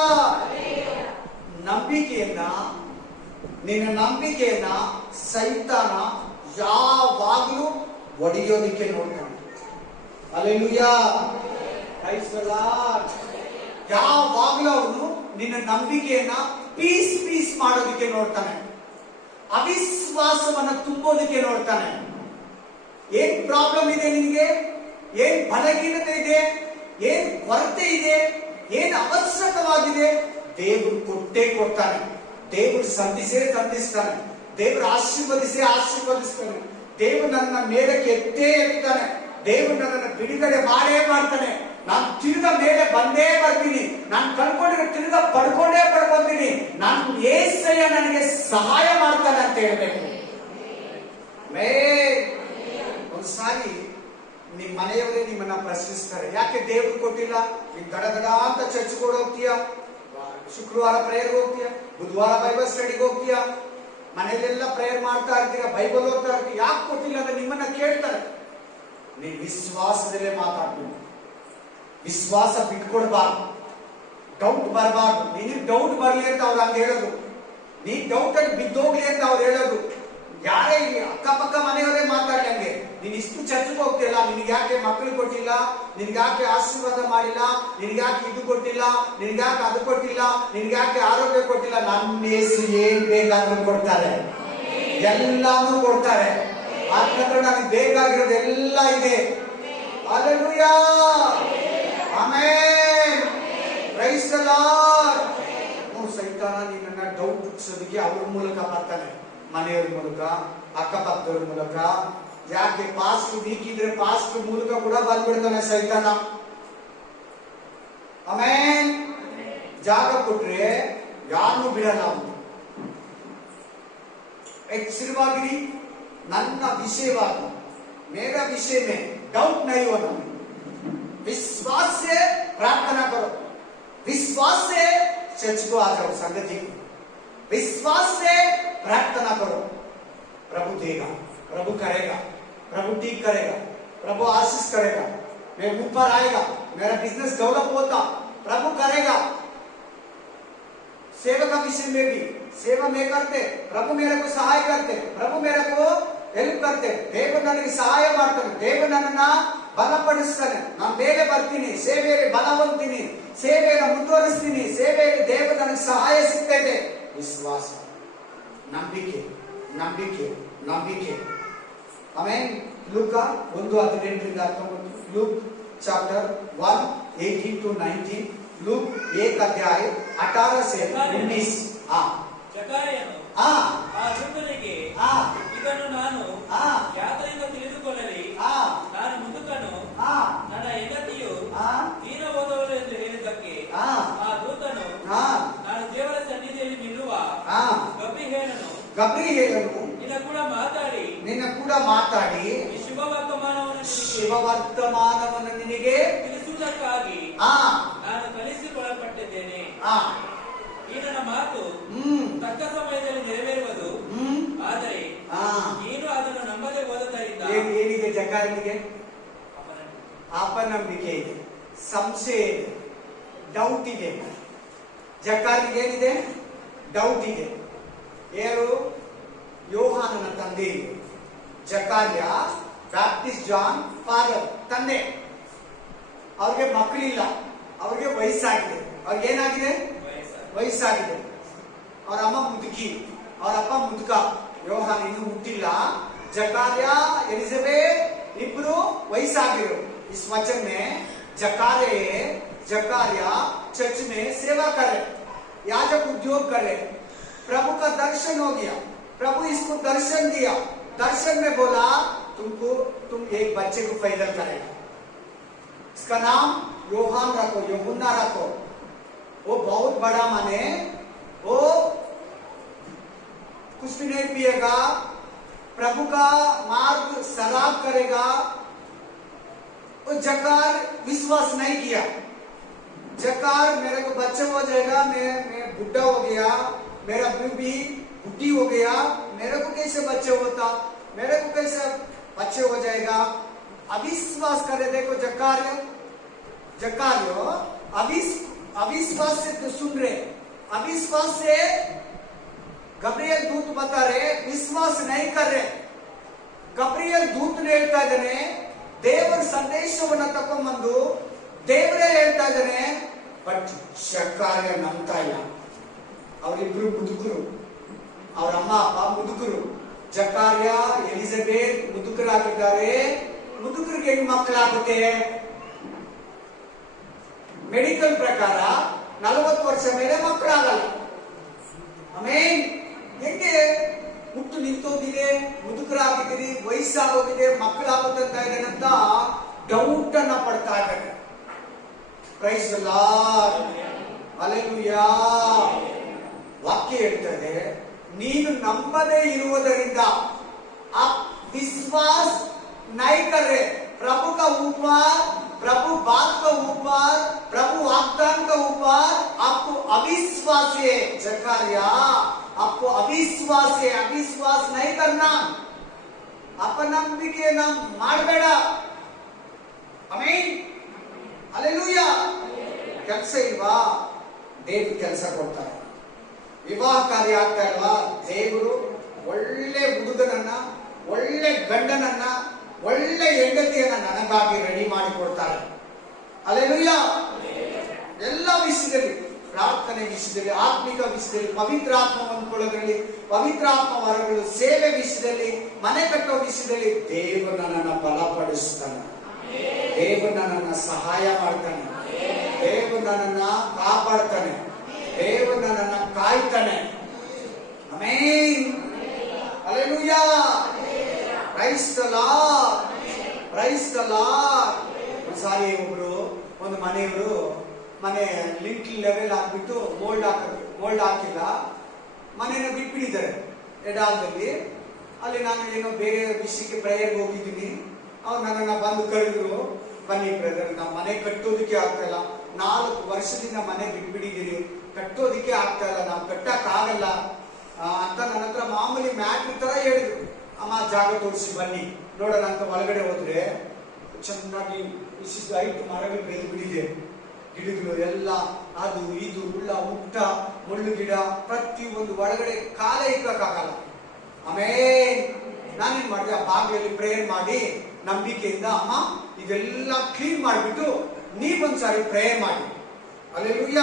ನಿನ್ನ ನಂಬಿಕೆಯನ್ನ ಸೈತಾನ ಯಾವಾಗಲೂ ಒಡೆಯೋದಿಕ್ಕೆ ನೋಡ್ತಾನೆ. Hallelujah, praise the Lord. ಯಾವಾಗಲೂ ಅವನು ನಿನ್ನ ನಂಬಿಕೆಯನ್ನ ಪೀಸ್ ಮಾಡೋದಕ್ಕೆ ನೋಡ್ತಾನೆ, ಅವಿಶ್ವಾಸವನ್ನ ತುಂಬೋದಕ್ಕೆ ನೋಡ್ತಾನೆ. ಏನ್ ಪ್ರಾಬ್ಲಮ್ ಇದೆ ನಿನಗೆ, ಏನ್ ಬಲಹೀನತೆ ಇದೆ, ಏನ್ ಕೊರತೆ ಇದೆ, ಏನ್ ಅವಶ್ಯಕವಾಗಿದೆ, ದೇವರು ಕೊಟ್ಟೇ ಕೊಡ್ತಾನೆ. ದೇವರು ಸಂಧಿಸ್ತಾನೆ. ದೇವರು ಆಶೀರ್ವದಿಸ್ತಾನೆ. ದೇವರು ನನ್ನ ಮೇಲಕ್ಕೆ ಎತ್ತಾನೆ. ದೇವರು ನನ್ನನ್ನು ಬಿಡುಗಡೆ ಮಾಡ್ತಾನೆ. ನಾನು ತಿರುಗ ಮೇಲೆ ಬಂದೇ ಬರ್ತೀನಿ. ನಾನು ಕಳ್ಕೊಂಡ್ರೆ ತಿರುಗ ಪಡ್ಕೊಂತೀನಿ. ನಾನು ಏಸಯ್ಯ ನನಗೆ ಸಹಾಯ ಮಾಡ್ತಾನೆ ಅಂತ ಹೇಳ್ಬೇಕು. ಒಂದ್ಸಾರಿ ನಿಮ್ ಮನೆಯವರೇ ನಿಮ್ಮನ್ನ ಪ್ರಶ್ನಿಸ್ತಾರೆ, ಯಾಕೆ ದೇವ್ರು ಕೊಟ್ಟಿಲ್ಲ? ನೀನ್ ಗಡಗಡ ಅಂತ ಚರ್ಚ್ಗೆ ಹೋಗ್ತೀಯ, ಶುಕ್ರವಾರ ಪ್ರೇಯರ್ ಹೋಗ್ತೀಯ, ಬುಧವಾರ ಬೈಬಲ್ ಸ್ಟಡಿಗೆ ಹೋಗ್ತೀಯ, ಮನೆಯಲ್ಲೆಲ್ಲ ಪ್ರೇಯರ್ ಮಾಡ್ತಾ ಇರ್ತೀರ, ಬೈಬಲ್ ಓದ್ತಾ ಇರ್ತೀಯ, ಯಾಕೆ ಕೊಟ್ಟಿಲ್ಲ ಅಂತ ನಿಮ್ಮನ್ನ ಕೇಳ್ತಾರೆ. ನೀನ್ ವಿಶ್ವಾಸದಲ್ಲೇ ಮಾತಾಡ್ಬೇಕು. ವಿಶ್ವಾಸ ಬಿಟ್ಕೊಡ್ಬಾರ್ದು, ಡೌಟ್ ಬರಬಾರ್ದು. ನಿನಗೆ ಡೌಟ್ ಬರ್ಲಿ ಅಂತ ಅವ್ರು ಹಂಗ ಹೇಳೋದು, ನೀನ್ ಡೌಟ್ ಅಲ್ಲಿ ಬಿದ್ದೋಗ್ಲಿ ಅಂತ ಅವ್ರು ಹೇಳೋದು. ಯಾರೇ ಇಲ್ಲಿ ಅಕ್ಕಪಕ್ಕ ಮನೆಯವರೇ ಮಾತಾಡ್ಲಿ ಹಂಗೆ, ನೀನ್ ಇಷ್ಟು ಚರ್ಚೆಗೆ ಹೋಗ್ತಿಲ್ಲ, ನಿನ್ಗೆ ಯಾಕೆ ಮಕ್ಕಳು ಕೊಟ್ಟಿಲ್ಲ, ನಿನ್ಗೆ ಯಾಕೆ ಆಶೀರ್ವಾದ ಮಾಡಿಲ್ಲ, ನಿನ್ಗೆ ಯಾಕೆ ಇದು ಕೊಟ್ಟಿಲ್ಲ, ನಿನ್ಗೆ ಯಾಕೆ ಅದು ಕೊಟ್ಟಿಲ್ಲ, ನಿನ್ಗೆ ಯಾಕೆ ಆರೋಗ್ಯ ಕೊಟ್ಟಿಲ್ಲ? ನನ್ನ ಯೇಸು ಏನ್ ಬೇಕಾದ್ರೂ ಕೊಡ್ತಾರೆ, ಎಲ್ಲಾನು ಕೊಡ್ತಾರೆ. ಆದ್ರೆ ನನಗೆ ಬೇಕಾಗಿರೋದು ಎಲ್ಲ ಇದೆ. Hallelujah, amen, praise the Lord. ಸೈತಾನ ನಿನ್ನನ್ನ ಡೌಟ್ ಹುಟ್ಟಿಸೋದಕ್ಕೆ ಅವ್ರ ಮೂಲಕ ಬರ್ತಾನೆ, ಮನೆಯವ್ರ ಮೂಲಕ, ಅಕ್ಕಪಕ್ಕದವ್ರ ಮೂಲಕ. ಯಾಕೆ ಪಾಸ್ಟ್ ವೀಕ್ ಇದ್ರೆ ಪಾಸ್ಟ್ ಮೂಲಕ ಕೂಡ ಬಂದ್ಬಿಡ್ತಾನೆ ಸೈತಾನ. ಆಮೆನ್. ಜಾಗ ಕೊಟ್ರೆ ಯಾರನ್ನೂ ಬಿಡಲ್ಲ ಅವನು. ಎಚ್ಚರವಾಗಿರಿ, ನನ್ನ ವಿಷಯವಾಗಿ, मेरा विषय में डाउट नहीं होना. विश्वास से प्रार्थना करो, विश्वास से चर्च को आ जाओ, संगति को विश्वास से प्रार्थना करो. प्रभु देगा, प्रभु करेगा, प्रभु ठीक करेगा, प्रभु आशीष करेगा, मैं ऊपर आएगा, मेरा बिजनेस डेवलप होता, प्रभु करेगा। सेवा का विषय में भी सेवा में करते, प्रभु मेरे को सहाय करते, प्रभु मेरे को ಹೆಲ್ಪ್ करते, ದೇವರು ನನಗೆ ಸಹಾಯ ಮಾಡ್ತಾನೆ, ದೇವರು ನನ್ನನ್ನ ಬಲಪಡಿಸ್ತಾನೆ, ನಾನು ಬೇಗ ಬರ್ತೀನಿ, ಸೇವೆಯಲ್ಲಿ ಬಲವಂತೀನಿ, ಸೇವೆಯನ್ನು ಮುಂದುವರಿಸ್ತೀನಿ, ಸೇವೆಯಲ್ಲಿ ದೇವರು ನನಗೆ ಸಹಾಯ ಸಿಗ್ತದೆ. ವಿಶ್ವಾಸ, ನಂಬಿಕೆ, ನಂಬಿಕೆ, ನಂಬಿಕೆ. ಆಮೇನ್. ಲೂಕ 1:18-19, लूक चैप्टर 1:18-19, लूक 1 अध्याय 18 से 19. ಇದನ್ನು ನಾನು ಯಾತನೆಯಿಂದ ತಿಳಿದುಕೊಳ್ಳಲಿ, ನಾನು ಮುದುಕನು, ನನ್ನ ಹೆಂಡತಿಯು ತೀರ ಹೋದವಳು ಎಂದು ಹೇಳಿದ್ದಕ್ಕೆ ಆ ದೂತನು ನಾನು ದೇವರ ಸನ್ನಿಧಿಯಲ್ಲಿ ನಿಲ್ಲುವ ಗಬ್ರಿಯೇಲನು ನಿನ್ನ ಕೂಡ ಮಾತಾಡಿ ಶುಭವರ್ತಮಾನವನ್ನು ನಿನಗೆ ತಿಳಿಸುವುದಕ್ಕಾಗಿ ನಾನು ಕಳಿಸಿಕೊಳ್ಳಲ್ಪಟ್ಟಿದ್ದೇನೆ. ಈ ನನ್ನ ಮಾತು ತಕ್ಕ ಸಮಯದಲ್ಲಿ ನೆರವೇರುವುದು, ಆದರೆ ನೀನು ಅದನ್ನು ನಂಬದೆ ಹೋದದ್ದರಿಂದ ಏನಿದೆ ಜಕಾರನಿಗೆ? ಅಪನಂಬಿಕೆ ಇದೆ, ಸಂಶಯ ಇದೆ, ಡೌಟ್ ಇದೆ. ಜಕಾರನಿಗೆ ಏನಿದೆ? ಡೌಟ್ ಇದೆ. ಯಾರು? ಯೋಹಾನನ ತಂದೆ ಜಕಾರ್ಯ, ಬ್ಯಾಪ್ಟಿಸ್ಟ್ ಜಾನ್ ಫಾದರ್ ತಂದೆ. ಅವ್ರಿಗೆ ಮಕ್ಕಳಿಲ್ಲ, ಅವ್ರಿಗೆ ವಯಸ್ಸಾಗಿದೆ. ಅವ್ರಿಗೆ ಏನಾಗಿದೆ? ವಯಸ್ಸಾಗಿದೆ. ಅವ್ರ ಅಮ್ಮ ಮುದುಕಿ, ಅವ್ರ ಅಪ್ಪ ಮುದುಕ. ಯೋಹಾನ ಇನ್ನೂ ಹುಟ್ಟಿಲ್ಲ. जकार्य एलिजाबेथ इब्रू वयसागिरो. इस वचन में जकार्या चर्च में सेवा करे, याजक उद्योग करे. प्रभु का दर्शन हो गया, प्रभु इसको दर्शन दिया. दर्शन में बोला तुम एक बच्चे को पैदा करेगा, इसका नाम योहान रखो, यूहन्ना रखो. वो बहुत बड़ा माने, वो कुछ भी नहीं पिएगा, प्रभु का मार्ग शराब करेगा. वो जकार विश्वास नहीं किया. जकार मेरे को बच्चा हो जाएगा, मैं बुढ़ा हो गया, मेरा बीबी बुढ़ी हो गया, मेरे को कैसे बच्चे होता, मेरे को कैसे बच्चे हो जाएगा. अविश्वास करे. देखो जकार्यो अविश्वास से तो सुन रहे, अविश्वास से गब्रियल दूत बता रहे, विश्वास नहीं कर रहे. गब्रियल दूत ಹೇಳ್ತಾ ಇದ್ದಾನೆ, ದೇವರ ಸಂದೇಶವನ್ನು ತಕೊಂಡ್ಬಂದು ದೇವರೇ ಹೇಳ್ತಾ ಇದ್ದಾನೆ. ಬಟ್ ಜಕಾರ್ಯ ನಂಬ್ತಾ ಇಲ್ಲ. ಅವರಿಬ್ರು ಮುದುಕರು, ಅವರ ಅಮ್ಮ ಅಪ್ಪ ಮುದುಕರು. ಜಕಾರ್ಯ ಎಲಿಜಬೆತ್ ಮುದುಕರಾಗಿದ್ದಾರೆ. ಮುದುಕರಿಗೆ ಹೆಂಗ್ ಮಕ್ಕಳಾಗುತ್ತೆ? ಮೆಡಿಕಲ್ ಪ್ರಕಾರ 40 ವರ್ಷ ಮೇಲೆ ಮಕ್ಕಳಾಗಲ್ಲ. ಆಮೇನ್. ಹೆಂಗೆ ಹುಟ್ಟು ನಿಂತೋಗಿದೆ, ಮುದುಕರಾಗಿದ್ದೀರಿ, ವಯಸ್ಸಾಗೋಗಿದೆ, ಮಕ್ಕಳಾಗುತ್ತಂತ ಇದೇನಂತ ಡೌಟ್ ಅನ್ನ ಪಡ್ತಾ ಇದ್ದಾರೆ. Praise the Lord, hallelujah. ವಾಕ್ಯ ಹೇಳ್ತದೆ, ನೀನು ನಂಬದೇ ಇರುವುದರಿಂದ विश्वास नहीं कर रहे. प्रभु का ऊपर, प्रभु बात का ऊपर, प्रभु वाग्दान का ऊपर आपको अविश्वास है. जकार्या आपको अविश्वास है, अविश्वास नहीं करना, अपनंबिके ना ಮಾಡಬೇಡ. Amen, hallelujah. ಕೆಲಸ ಇಲ್ವಾ? ದೇವರು ಕೆಲಸ ಕೊಡ್ತಾರೆ. ವಿವಾಹ ಕಾರ್ಯ ಆಗ್ತಾ ಇಲ್ವಾ? ದೇವರು ಒಳ್ಳೆ ಹುಡುಗನನ್ನ, ಒಳ್ಳೆ ಗಂಡನನ್ನ, ಒಳ್ಳೆ ಹೆಂಡತಿಯನ್ನ ನನಗಾಗಿ ರೆಡಿ ಮಾಡಿ ಕೊಡ್ತಾರೆ. ಹಲ್ಲೆಲೂಯಾ. ಎಲ್ಲ ವಿಷಯದಲ್ಲಿ, ಪ್ರಾರ್ಥನೆ ವಿಷಯದಲ್ಲಿ, ಆತ್ಮಿಕ ವಿಷಯದಲ್ಲಿ, ಪವಿತ್ರ ಆತ್ಮ ಹೊಂದ್ಕೊಳ್ಳೋದ್ರಲ್ಲಿ, ಪವಿತ್ರ ಆತ್ಮ ವರಗಳು, ಸೇವೆ ವಿಷಯದಲ್ಲಿ, ಮನೆ ಕಟ್ಟೋ ವಿಷಯದಲ್ಲಿ ದೇವರು ನನ್ನನ್ನು ಬಲಪಡಿಸ್ತಾನೆ. ದೇವರು ನನ್ನನ್ನು ಸಹಾಯ ಮಾಡ್ತಾನೆ. ದೇವರು ನನ್ನನ್ನ ಕಾಪಾಡ್ತಾನೆ. ದೇವರು ನನ್ನನ್ನು ಕಾಯ್ತಾನೆ. Amen, hallelujah. Praise the Lord, praise the Lord. ಒಂದ್ಸಾರಿ ಒಬ್ರು ಒಂದು ಮನೆ ಲಿಂಟಲ್ ಲೆವೆಲ್ ಹಾಕ್ಬಿಟ್ಟು ಮೋಲ್ಡ್ ಹಾಕಿಲ್ಲ, ಮನೆನ ಬಿಟ್ಬಿಟ್ಟಿದ್ದಾರೆ ಎಡಾಲ್ದಲ್ಲಿ. ಅಲ್ಲಿ ನಾನು ಏನೋ ಬೇರೆ ವಿಷಯಕ್ಕೆ ಪ್ರೇಯರ್ಗೆ ಹೋಗಿದ್ದೀನಿ. ಅವ್ರು ನನ್ನನ್ನ ಬಂದು ಕರೆದ್ರು, ಬನ್ನಿ ಬ್ರದರ್, ನಾವು ಮನೆ ಕಟ್ಟೋದಕ್ಕೆ ಆಗ್ತಾ ಇಲ್ಲ, 4 ವರ್ಷದಿಂದ ಮನೆ ಬಿಟ್ಬಿಟ್ಟಿದ್ದೀರಿ, ಕಟ್ಟೋದಿಕ್ಕೆ ಆಗ್ತಾ ಇಲ್ಲ, ನಾವು ಕಟ್ಟಕ್ ಆಗಲ್ಲ ಅಂತ ನನ್ನ ಹತ್ರ ಮಾಮೂಲಿ ಮ್ಯಾಟ್ರ್ ತರ ಹೇಳಿದ್ರು. ಅಮ್ಮ ಜಾಗ ತೋರಿಸಿ ಬನ್ನಿ ನೋಡೋಣ ಅಂತ ಒಳಗಡೆ ಹೋದ್ರೆ ಚೆನ್ನಾಗಿ ಇಷ್ಟು ಹೈಟ್ ಮರಗಳು ಬೆಳೆದು ಬಿಟ್ಟಿದೆ. ಗಿಡಗಳು ಎಲ್ಲ ಅದು ಇದು ಉಳ್ಳ ಹುಟ್ಟ ಮುಳ್ಳು ಗಿಡ ಪ್ರತಿಯೊಂದು ಒಳಗಡೆ ಕಾಲ ಇಕ್ಕಕ್ಕಾಗಲ್ಲ. ಆಮೇಲೆ ನಾನೇನ್ ಮಾಡಿದೆ, ಆ ಬಾಗಿಲಲ್ಲಿ ಪ್ರೇಯರ್ ಮಾಡಿ ನಂಬಿಕೆಯಿಂದ, ಅಮ್ಮ ಇದೆಲ್ಲ ಕ್ಲೀನ್ ಮಾಡಿಬಿಟ್ಟು ನೀವೊಂದ್ಸಾರಿ ಪ್ರೇಯರ್ ಮಾಡಿ. ಅಲ್ಲೆಲ್ಲೂಯ್ಯ.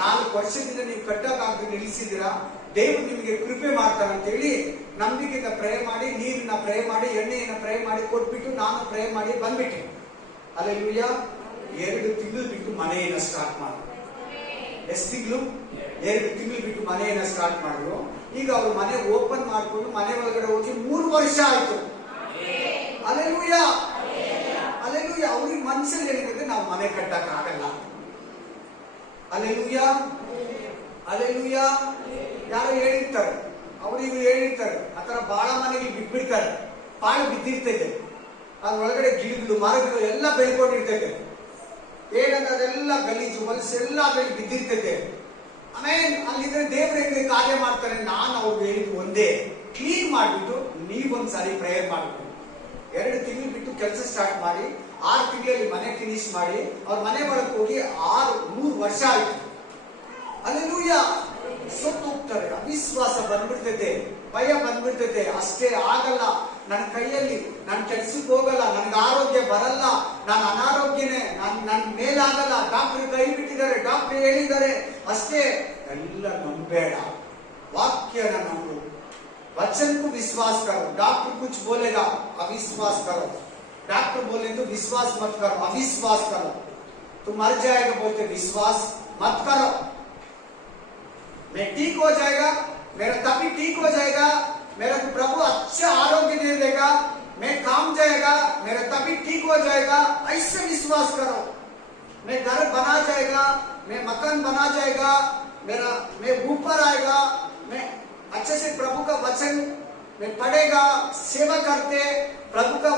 4 ವರ್ಷದಿಂದ ನೀವು ಕಟ್ಟಕ್ಕಾಗದೆ ನಿಲ್ಲಿಸಿದ್ದೀರಾ, ದೇವರು ನಿಮಗೆ ಕೃಪೆ ಮಾಡ್ತಾನೆ ಅಂತ ಹೇಳಿ ನಂಬಿಕೆಯಿಂದ ಪ್ರೇಯರ್ ಮಾಡಿ, ನೀರನ್ನ ಪ್ರೇಯರ್ ಮಾಡಿ, ಎಣ್ಣೆಯನ್ನ ಪ್ರೇಯರ್ ಮಾಡಿ ಕೊಟ್ಬಿಟ್ಟು ನಾನು ಪ್ರೇಯರ್ ಮಾಡಿ ಬಂದ್ಬಿಟ್ಟೆ. ಅಲ್ಲೆಲ್ಲೂಯ್ಯ. 2 ತಿಂಗಳು ಬಿಟ್ಟು ಮನೆಯನ್ನ ಸ್ಟಾರ್ಟ್ ಮಾಡಿದ್ರು. ಎಷ್ಟು ತಿಂಗಳು? 2 ತಿಂಗಳು ಬಿಟ್ಟು ಮನೆಯನ್ನ ಸ್ಟಾರ್ಟ್ ಮಾಡಿದ್ರು. ಈಗ ಅವ್ರು ಮನೆ ಓಪನ್ ಮಾಡ್ಕೊಂಡು ಮನೆ ಒಳಗಡೆ ಹೋಗಿ 3 ವರ್ಷ ಆಯ್ತು. ಅಲ್ಲೆಲ್ಲೂಯ್ಯ. ಅಲ್ಲೆಲ್ಲೂಯ್ಯ. ಅವ್ರಿಗೆ ಮನಸ್ಸಲ್ಲಿ ಏನಿದೆ, ನಾವು ಮನೆ ಕಟ್ಟಕ್ ಆಗಲ್ಲ. ಅಲ್ಲೆಲ್ಲೂಯ್ಯ. ಅಲ್ಲೆಲ್ಲೂಯ್ಯ. ಯಾರೋ ಹೇಳಿರ್ತಾರೆ, ಅವ್ರಿಗೂ ಹೇಳಿರ್ತಾರೆ, ಆತರ ಬಹಳ ಮನೆಗೆ ಬಿಟ್ಬಿಡ್ತಾರೆ, ಪಾಳು ಬಿದ್ದಿರ್ತೈತೆ, ಅದ್ರೊಳಗಡೆ ಗಿಡಗಳು ಮರಗಳು ಎಲ್ಲ ಬೆಳ್ಕೊಂಡಿರ್ತೈತೆ, ಏನಂದ್ರೆ ಅದೆಲ್ಲ ಗಲೀಜು ಹೊಲಸೆಲ್ಲ ಅದ್ರಲ್ಲಿ ಬಿದ್ದಿರ್ತೈತೆ. ಆಮೇಲೆ ಅಲ್ಲಿದ್ರೆ ದೇವ್ರ ಹೆಂಗೆ ಕಾರ್ಯ ಮಾಡ್ತಾರೆ. ನಾನು ಅವ್ರಿಗೆ ಹೇಳಿದ್ದು ಒಂದೇ, ಕ್ಲೀನ್ ಮಾಡಿಬಿಟ್ಟು ನೀವೊಂದ್ಸಾರಿ ಪ್ರೇಯರ್ ಮಾಡಿಬಿಟ್ಟು 2 ತಿಂಗಳು ಬಿಟ್ಟು ಕೆಲಸ ಸ್ಟಾರ್ಟ್ ಮಾಡಿ 6 ತಿಂಗಳಲ್ಲಿ ಮನೆ ಫಿನಿಶ್ ಮಾಡಿ ಅವ್ರ ಮನೆ ಒಳಗೆ ಹೋಗಿ 3 ವರ್ಷ ಆಯ್ತು. ಅಲ್ಲೆಲ್ಲೂಯ್ಯ. ಸೊತ್ತು ಹೋಗ್ತಾರೆ, ಅವಿಶ್ವಾಸ ಬಂದ್ಬಿಡ್ತೈತೆ, ಭಯ ಬಂದ್ಬಿಡ್ತೈತೆ. ಅಷ್ಟೇ ಆಗಲ್ಲ, ನನ್ನ ಕೈಯಲ್ಲಿ ನಾನು ಕೆಲ್ಸಕ್ಕೆ ಹೋಗಲ್ಲ, ನನ್ಗೆ ಆರೋಗ್ಯ ಬರಲ್ಲ, ನಾನು ಅನಾರೋಗ್ಯನೇ, ನನ್ ಮೇಲಾಗಲ್ಲ, ಡಾಕ್ಟರ್ ಕೈ ಬಿಟ್ಟಿದ್ದಾರೆ, ಡಾಕ್ಟರ್ ಹೇಳಿದ್ದಾರೆ. ಅಷ್ಟೇ ಎಲ್ಲ ನಂಬೇಡ, वाक्य ना नम्बो, वचन को विश्वास करो। डॉक्टर कुछ बोलेगा अविश्वास करो, डॉक्टर बोले तो विश्वास मत करो, अविश्वास करो तो मर जाएगा, बोलते विश्वास मत करो। मैं ठीक हो जाएगा, मेरा तभी ठीक हो जाएगा, मेरा प्रभु अच्छा आरोग्य दे देगा, मैं काम जाएगा, मेरा तभी ठीक हो जाएगा, ऐसे विश्वास करो। मैं घर बना जाएगा, मैं मकान बना जाएगा, मेरा मैं ऊपर आएगा, मैं अच्छे से प्रभु का वचन में पढ़ेगा, सेवा करते, प्रभु का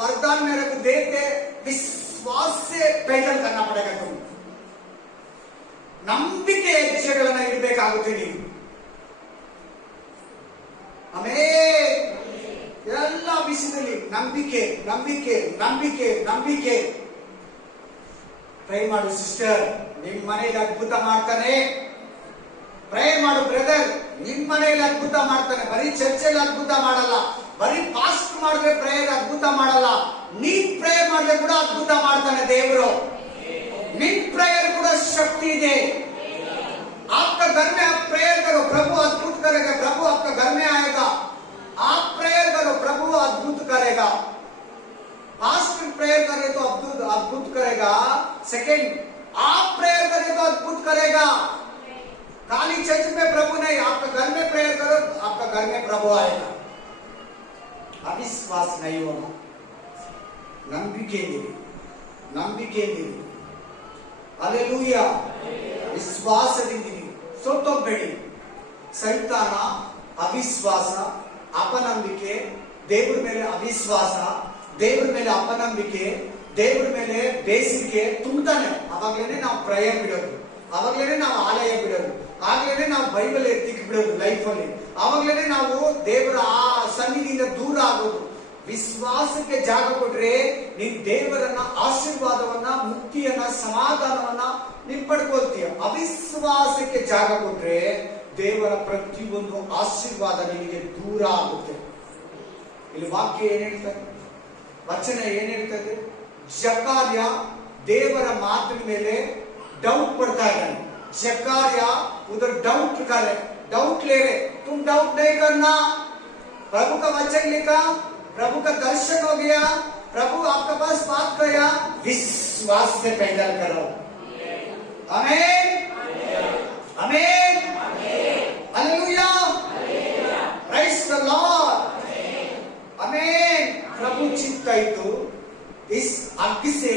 वरदान मेरे को देते, विश्वास से पैदल करना पड़ेगा। तुम ನಂಬಿಕೆ ಹೆಜ್ಜೆಗಳನ್ನ ಇಡಬೇಕಾಗುತ್ತೆ ನೀವು। ಆಮೇಲೆ ಎಲ್ಲ ವಿಷಯದಲ್ಲಿ ನಂಬಿಕೆ ನಂಬಿಕೆ ನಂಬಿಕೆ ನಂಬಿಕೆ। ಪ್ರೇ ಮಾಡು ಸಿಸ್ಟರ್, ನಿಮ್ಮ ಮನೆಯಲ್ಲಿ ಅದ್ಭುತ ಮಾಡ್ತಾನೆ। ಪ್ರೇ ಮಾಡು ಬ್ರದರ್, ನಿಮ್ಮ ಮನೆಯಲ್ಲಿ ಅದ್ಭುತ ಮಾಡ್ತಾನೆ। ಬರೀ ಚರ್ಚೆಯಲ್ಲಿ ಅದ್ಭುತ ಮಾಡಲ್ಲ, ಬರೀ ಪಾಸ್ಟ್ ಮಾಡಿದ್ರೆ ಪ್ರೇಯರ್ ಅದ್ಭುತ ಮಾಡಲ್ಲ, ನೀನ್ ಪ್ರೇಯರ್ ಮಾಡಿದ್ರೆ ಕೂಡ ಅದ್ಭುತ ಮಾಡ್ತಾನೆ ದೇವರು। निन प्रेयर को शक्ति दे। आपका घर में आप प्रेयर करो, प्रभु अद्भुत करेगा, प्रभु आपका घर में आएगा। आप प्रेयर करो, प्रभु अद्भुत करेगा। पास्टर प्रेयर करे तो अद्भुत करेगा। सेकंड, आप प्रेयर करे तो अद्भुत करेगा। खाली चर्च में प्रभु नहीं, आपका घर में प्रेयर करो, आपका घर में प्रभु आएगा। अविश्वास नहीं होना, ನಂಬಿಕೆ ಅಲ್ಲೆಲೂಯಾ। ವಿಶ್ವಾಸದಿಂದ ಸೋತೋಗ್ಬೇಡಿ। ಸೈತಾನ ಅವಿಶ್ವಾಸ, ಅಪನಂಬಿಕೆ, ದೇವರ ಮೇಲೆ ಅವಿಶ್ವಾಸ, ದೇವರ ಮೇಲೆ ಅಪನಂಬಿಕೆ, ದೇವರ ಮೇಲೆ ಬೇಸಿಗೆ ತುಂಬ್ತಾನೆ। ಅವಾಗಲೇ ನಾವು ಪ್ರೇಯರ್ ಬಿಡೋದು, ಅವಾಗಲೇ ನಾವು ಆಲಯ ಬಿಡೋದು, ಆಗ್ಲೇ ನಾವು ಬೈಬಲ್ ಎತ್ತಿಕ್ ಬಿಡೋದು ಲೈಫಲ್ಲಿ, ಅವಾಗಲೇ ನಾವು ದೇವರ ಆ ಸನ್ನಿಧಿಯಿಂದ ದೂರ ಆಗೋದು। ವಿಶ್ವಾಸಕ್ಕೆ ಜಾಗ ಕೊಟ್ರೆ ನೀನ್ ದೇವರನ್ನ ಆಶೀರ್ವಾದವನ್ನ, ಮುಕ್ತಿಯನ್ನ, ಸಮಾಧಾನವನ್ನ ನೀನ್ ಪಡ್ಕೊಳ್ತೀಯ। ಅವಿಶ್ವಾಸಕ್ಕೆ ಜಾಗ ಕೊಟ್ರೆ ದೇವರ ಪ್ರತಿಯೊಂದು ಆಶೀರ್ವಾದ ನಿನಗೆ ದೂರ ಆಗುತ್ತೆ। ಇಲ್ಲಿ ವಾಕ್ಯ ಏನ್ ಹೇಳ್ತದೆ, ವಚನ ಏನ್ ಹೇಳ್ತದೆ? ಜಕಾರ್ಯ ದೇವರ ಮಾತಿನ ಮೇಲೆ ಡೌಟ್ ಪಡ್ತಾ ಇದ್ದಾನೆ। जकार्य उधर डाउट करे, डाउट ले रहे, तुम डाउट नहीं करना। प्रभु का वचन लिखा, प्रभु का दर्शन हो गया, प्रभु आपके पास बात किया, विश्वास से पैदल करो। आमीन आमीन हालेलुया, प्रेज द लॉर्ड, आमीन। प्रभु चित्त तो इस अग्नि से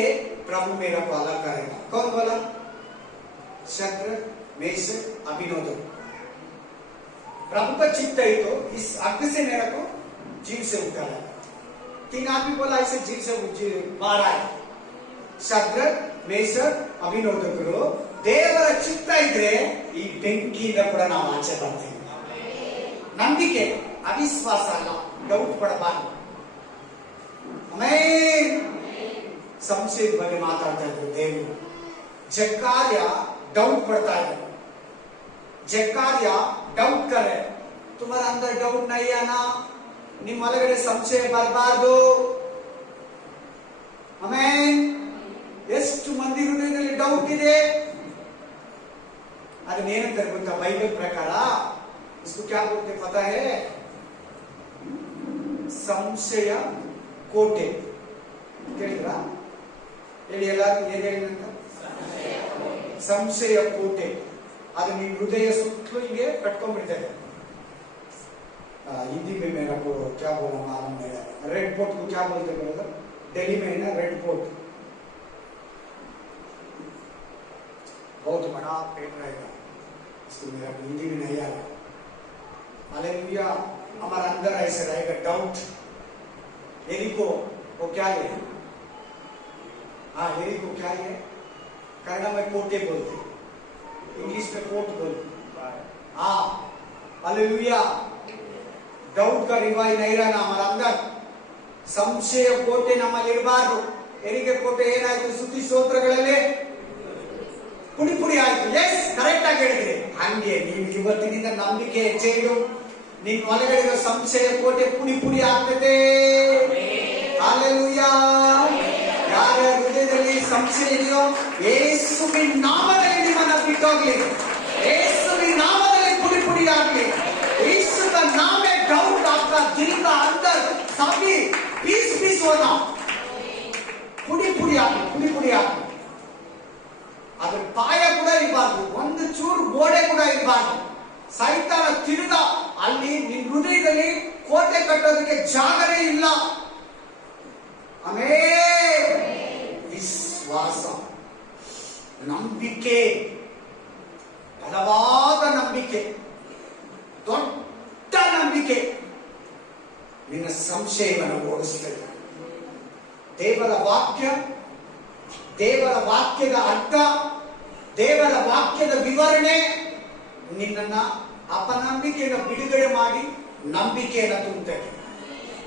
प्रभु मेरा को अलग करेगा। कौन बोला? शत्रु मेषक अभिनोदक। प्रभु का चित्त है तो इस अग्नि से मेरा को जीव से उतारा। 3 आदमी बोला ऐसे जीव से मारा है। शत्रु मेषक अभिनोदकರು ದೇವರ ಚಿತ್ತ ಇದ್ರೆ ಈ ಬೆಂಕಿಯಿಂದ ಕೂಡ ನಾವು ಆಚೆ ಬರ್ತೀವಿ। ನಂಬಿಕೆ, ಅವಿಶ್ವಾಸ ಅಲ್ಲ, ಡೌಟ್ ಪಡಬಾರದು। ಆಮೇನ್ ಸಂಶಯದ ಬಗ್ಗೆ ಮಾತಾಡ್ತಾ ಇದ್ರು ದೇವರು. ಜಕ್ಕಾರ್ಯ ಡೌಟ್ ಪಡ್ತಾ ಇದ್ರು. ಜಕ್ಕಾರ್ಯ ಡೌಟ್ ಕರೆ, ತುಮಾರ ಅಂದರ್ ಡೌಟ್ ನೈ ಆನಾ, ನಿಮ್ಮ ಒಳಗಡೆ ಸಂಶಯ ಬರಬಾರ್ದು. ಆಮೇನ್. ಎಷ್ಟು ಮಂದಿ ಹೃದಯದಲ್ಲಿ ಡೌಟ್ ಇದೆ. ಅದನ್ನೇನಂತಾರೆ ಗೊತ್ತಾ ಬೈಬಲ್ ಪ್ರಕಾರ? इसको क्या बोलते पता है? ಸಂಶಯ ಕೋಟೆ. ಕೇಳಿದ್ರ? ಹೇಳಿ ಎಲ್ಲರೂ ಏನ್ ಹೇಳಿದಂತ? ಸಂಶಯ ಕೋಟೆ. ಅದು ನಿಮ್ಮ ಹೃದಯ ಸುತ್ತಲೂ ಹಿಂಗೆ ಕಟ್ಕೊಂಡ್ಬಿಡ್ತದೆ. हिंदी में मेरा को क्या बोला मालूम नहीं है. रेड फोर्ट को क्या बोलते हैं ब्रदर? दिल्ली में है ना रेड फोर्ट. बहुत बड़ा पेड़ रहेगा. इसको मेरा हिंदी में नहीं आ रहा. हालेलुया. हमारा अंदर ऐसे रहेगा डाउट. एरिको वो क्या है? हाँ, एरिको क्या है? कन्नड़ में कोटे बोलते, इंग्लिश में कोट बोलते. हाँ, हालेलुया. ಡೌಟ್ का रिवाज नहीं रहना हमारा अंदर. ಸಂಶಯ ಕೋಟೆ ನಮ್ಮಲ್ಲಿ ಇರಬಾರ್ದು. ಹೆರಿಗೆ ಕೋಟೆ ಏನಾಯ್ತು? ಸ್ತುತಿ ಸ್ತೋತ್ರಗಳಲ್ಲಿ ಪುಡಿ ಪುಡಿ ಆಯ್ತು. ಎಸ್, ಕರೆಕ್ಟ್ ಆಗಿ ಹೇಳಿದ್ರಿ. ಹಂಗೆ ನೀವು ಇವತ್ತಿನಿಂದ ನಂಬಿಕೆ ಹೆಚ್ಚೆ ಇಡು. ನಿನ್ ಒಳಗಡೆ ಇರೋ ಸಂಶಯ ಕೋಟೆ ಪುಡಿ ಪುಡಿ ಆಗ್ತದೆ. ಹಾಲೆಲೂಯಾ. ಯಾರ ಹೃದಯದಲ್ಲಿ ಸಂಶಯ ಇದೆಯೋ ಯೇಸುವಿನ ನಾಮದಲ್ಲಿ ನಿಮ್ಮನ್ನ ಬಿಟ್ಟೋಗ್ಲಿ. ಯೇಸುವಿನ ನಾಮದಲ್ಲಿ ಪುಡಿ ಪುಡಿ ಆಗ್ಲಿ. यीशु का नाम है. डाउट आपका दिल का अंदर सभी पीस पीस होना. पुड़ी पुड़ी आगे, पुड़ी पुड़ी आगे. अगर पाया ಕೂಡ ಇರಬಾರ್ದು, ಒಂದು ಚೂರು ಗೋಡೆ ಕೂಡ ಇರಬಾರ್ದು. ಸೈತಾನ ತಿರುಗ ಅಲ್ಲಿ ನಿನ್ನ ಹೃದಯದಲ್ಲಿ ಕೋಟೆ ಕಟ್ಟೋದಕ್ಕೆ ಜಾಗನೇ ಇಲ್ಲ. ಆಮೇಲೆ ವಿಶ್ವಾಸ, ನಂಬಿಕೆ, ಬಲವಾದ ನಂಬಿಕೆ, ದೊಡ್ಡ ನಂಬಿಕೆ ನಿನ್ನ ಸಂಶಯವನ್ನು ಓಡಿಸ್ತದೆ. ದೇವರ ವಾಕ್ಯ, ದೇವರ ವಾಕ್ಯದ ಅರ್ಥ, ದೇವರ ವಾಕ್ಯದ ವಿವರಣೆ ನಿನ್ನನ್ನ ಅಪನಂಬಿಕೆಯನ್ನು ಬಿಡುಗಡೆ ಮಾಡಿ ನಂಬಿಕೆಯನ್ನು ತುಂಬುತ್ತದೆ.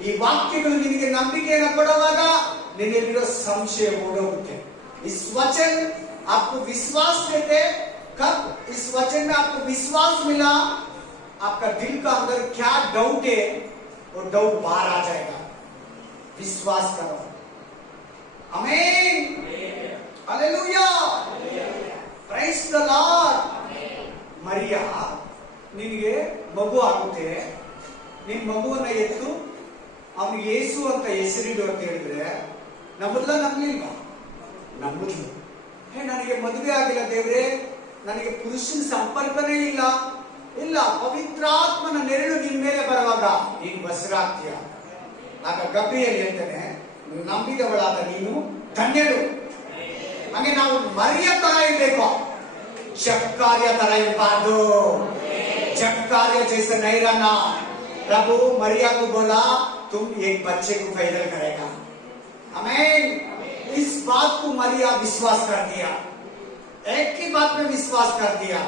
ಈ ವಾಕ್ಯಗಳು ನಿನಗೆ ನಂಬಿಕೆಯನ್ನು ಕೊಡುವಾಗ ನಿನ್ನಲ್ಲಿರೋ ಸಂಶಯ ಓಡೋಗುತ್ತೆ. इस वचन आपको विश्वास देते. कब इस वचन में आपको विश्वास मिला, आपका दिल का अंदर क्या डाउट है वो डाउट बाहर आ जाएगा. विश्वास करो. आमीन. Hallelujah. Praise the lord. Maria, ನಿನಗೆ ಮಗು ಆಗುತ್ತೆ, ನಿನ್ ಮಗುವನ್ನ ಎತ್ತು ಅವನಿಗೆ ಯೇಸು ಅಂತ ಹೆಸರಿಡು ಅಂತ ಹೇಳಿದ್ರೆ ನಮ್ಮಲ್ಲ ನಂಬಲಿಲ್ವಾ? ನಂಬಿದ್ಲು. ನನಗೆ ಮದುವೆ ಆಗಿಲ್ಲ ದೇವ್ರೆ, ನನಗೆ ಪುರುಷನ ಸಂಪರ್ಕನೇ ಇಲ್ಲ. ಇಲ್ಲ, ಪವಿತ್ರಾತ್ಮನ ನೆರಳು ನಿನ್ ಮೇಲೆ ಬರುವಾಗ ನೀನು ಬಸರಾಗ್ತೀಯ. ಆಗ ಗಬ್ರಿಯಲ್ ಹೇಳ್ತಾನೆ, ನಂಬಿದವಳಾದ ನೀನು ಧನ್ಯಳು. ಹಂಗೆ ನಾವು ಮರಿಯ ತರ ಇರ್ಬೇಕು, ಜಕ್ಕಾರ್ಯ ತರ ಇರಬಾರ್ದು. जक्कार्य जैसे नहीं रहना. प्रभु मरिया को बोला तुम एक बच्चे को पैदा करेगा. आमीन. इस बात को मरिया विश्वास कर दिया. एक ही बात में विश्वास कर दिया.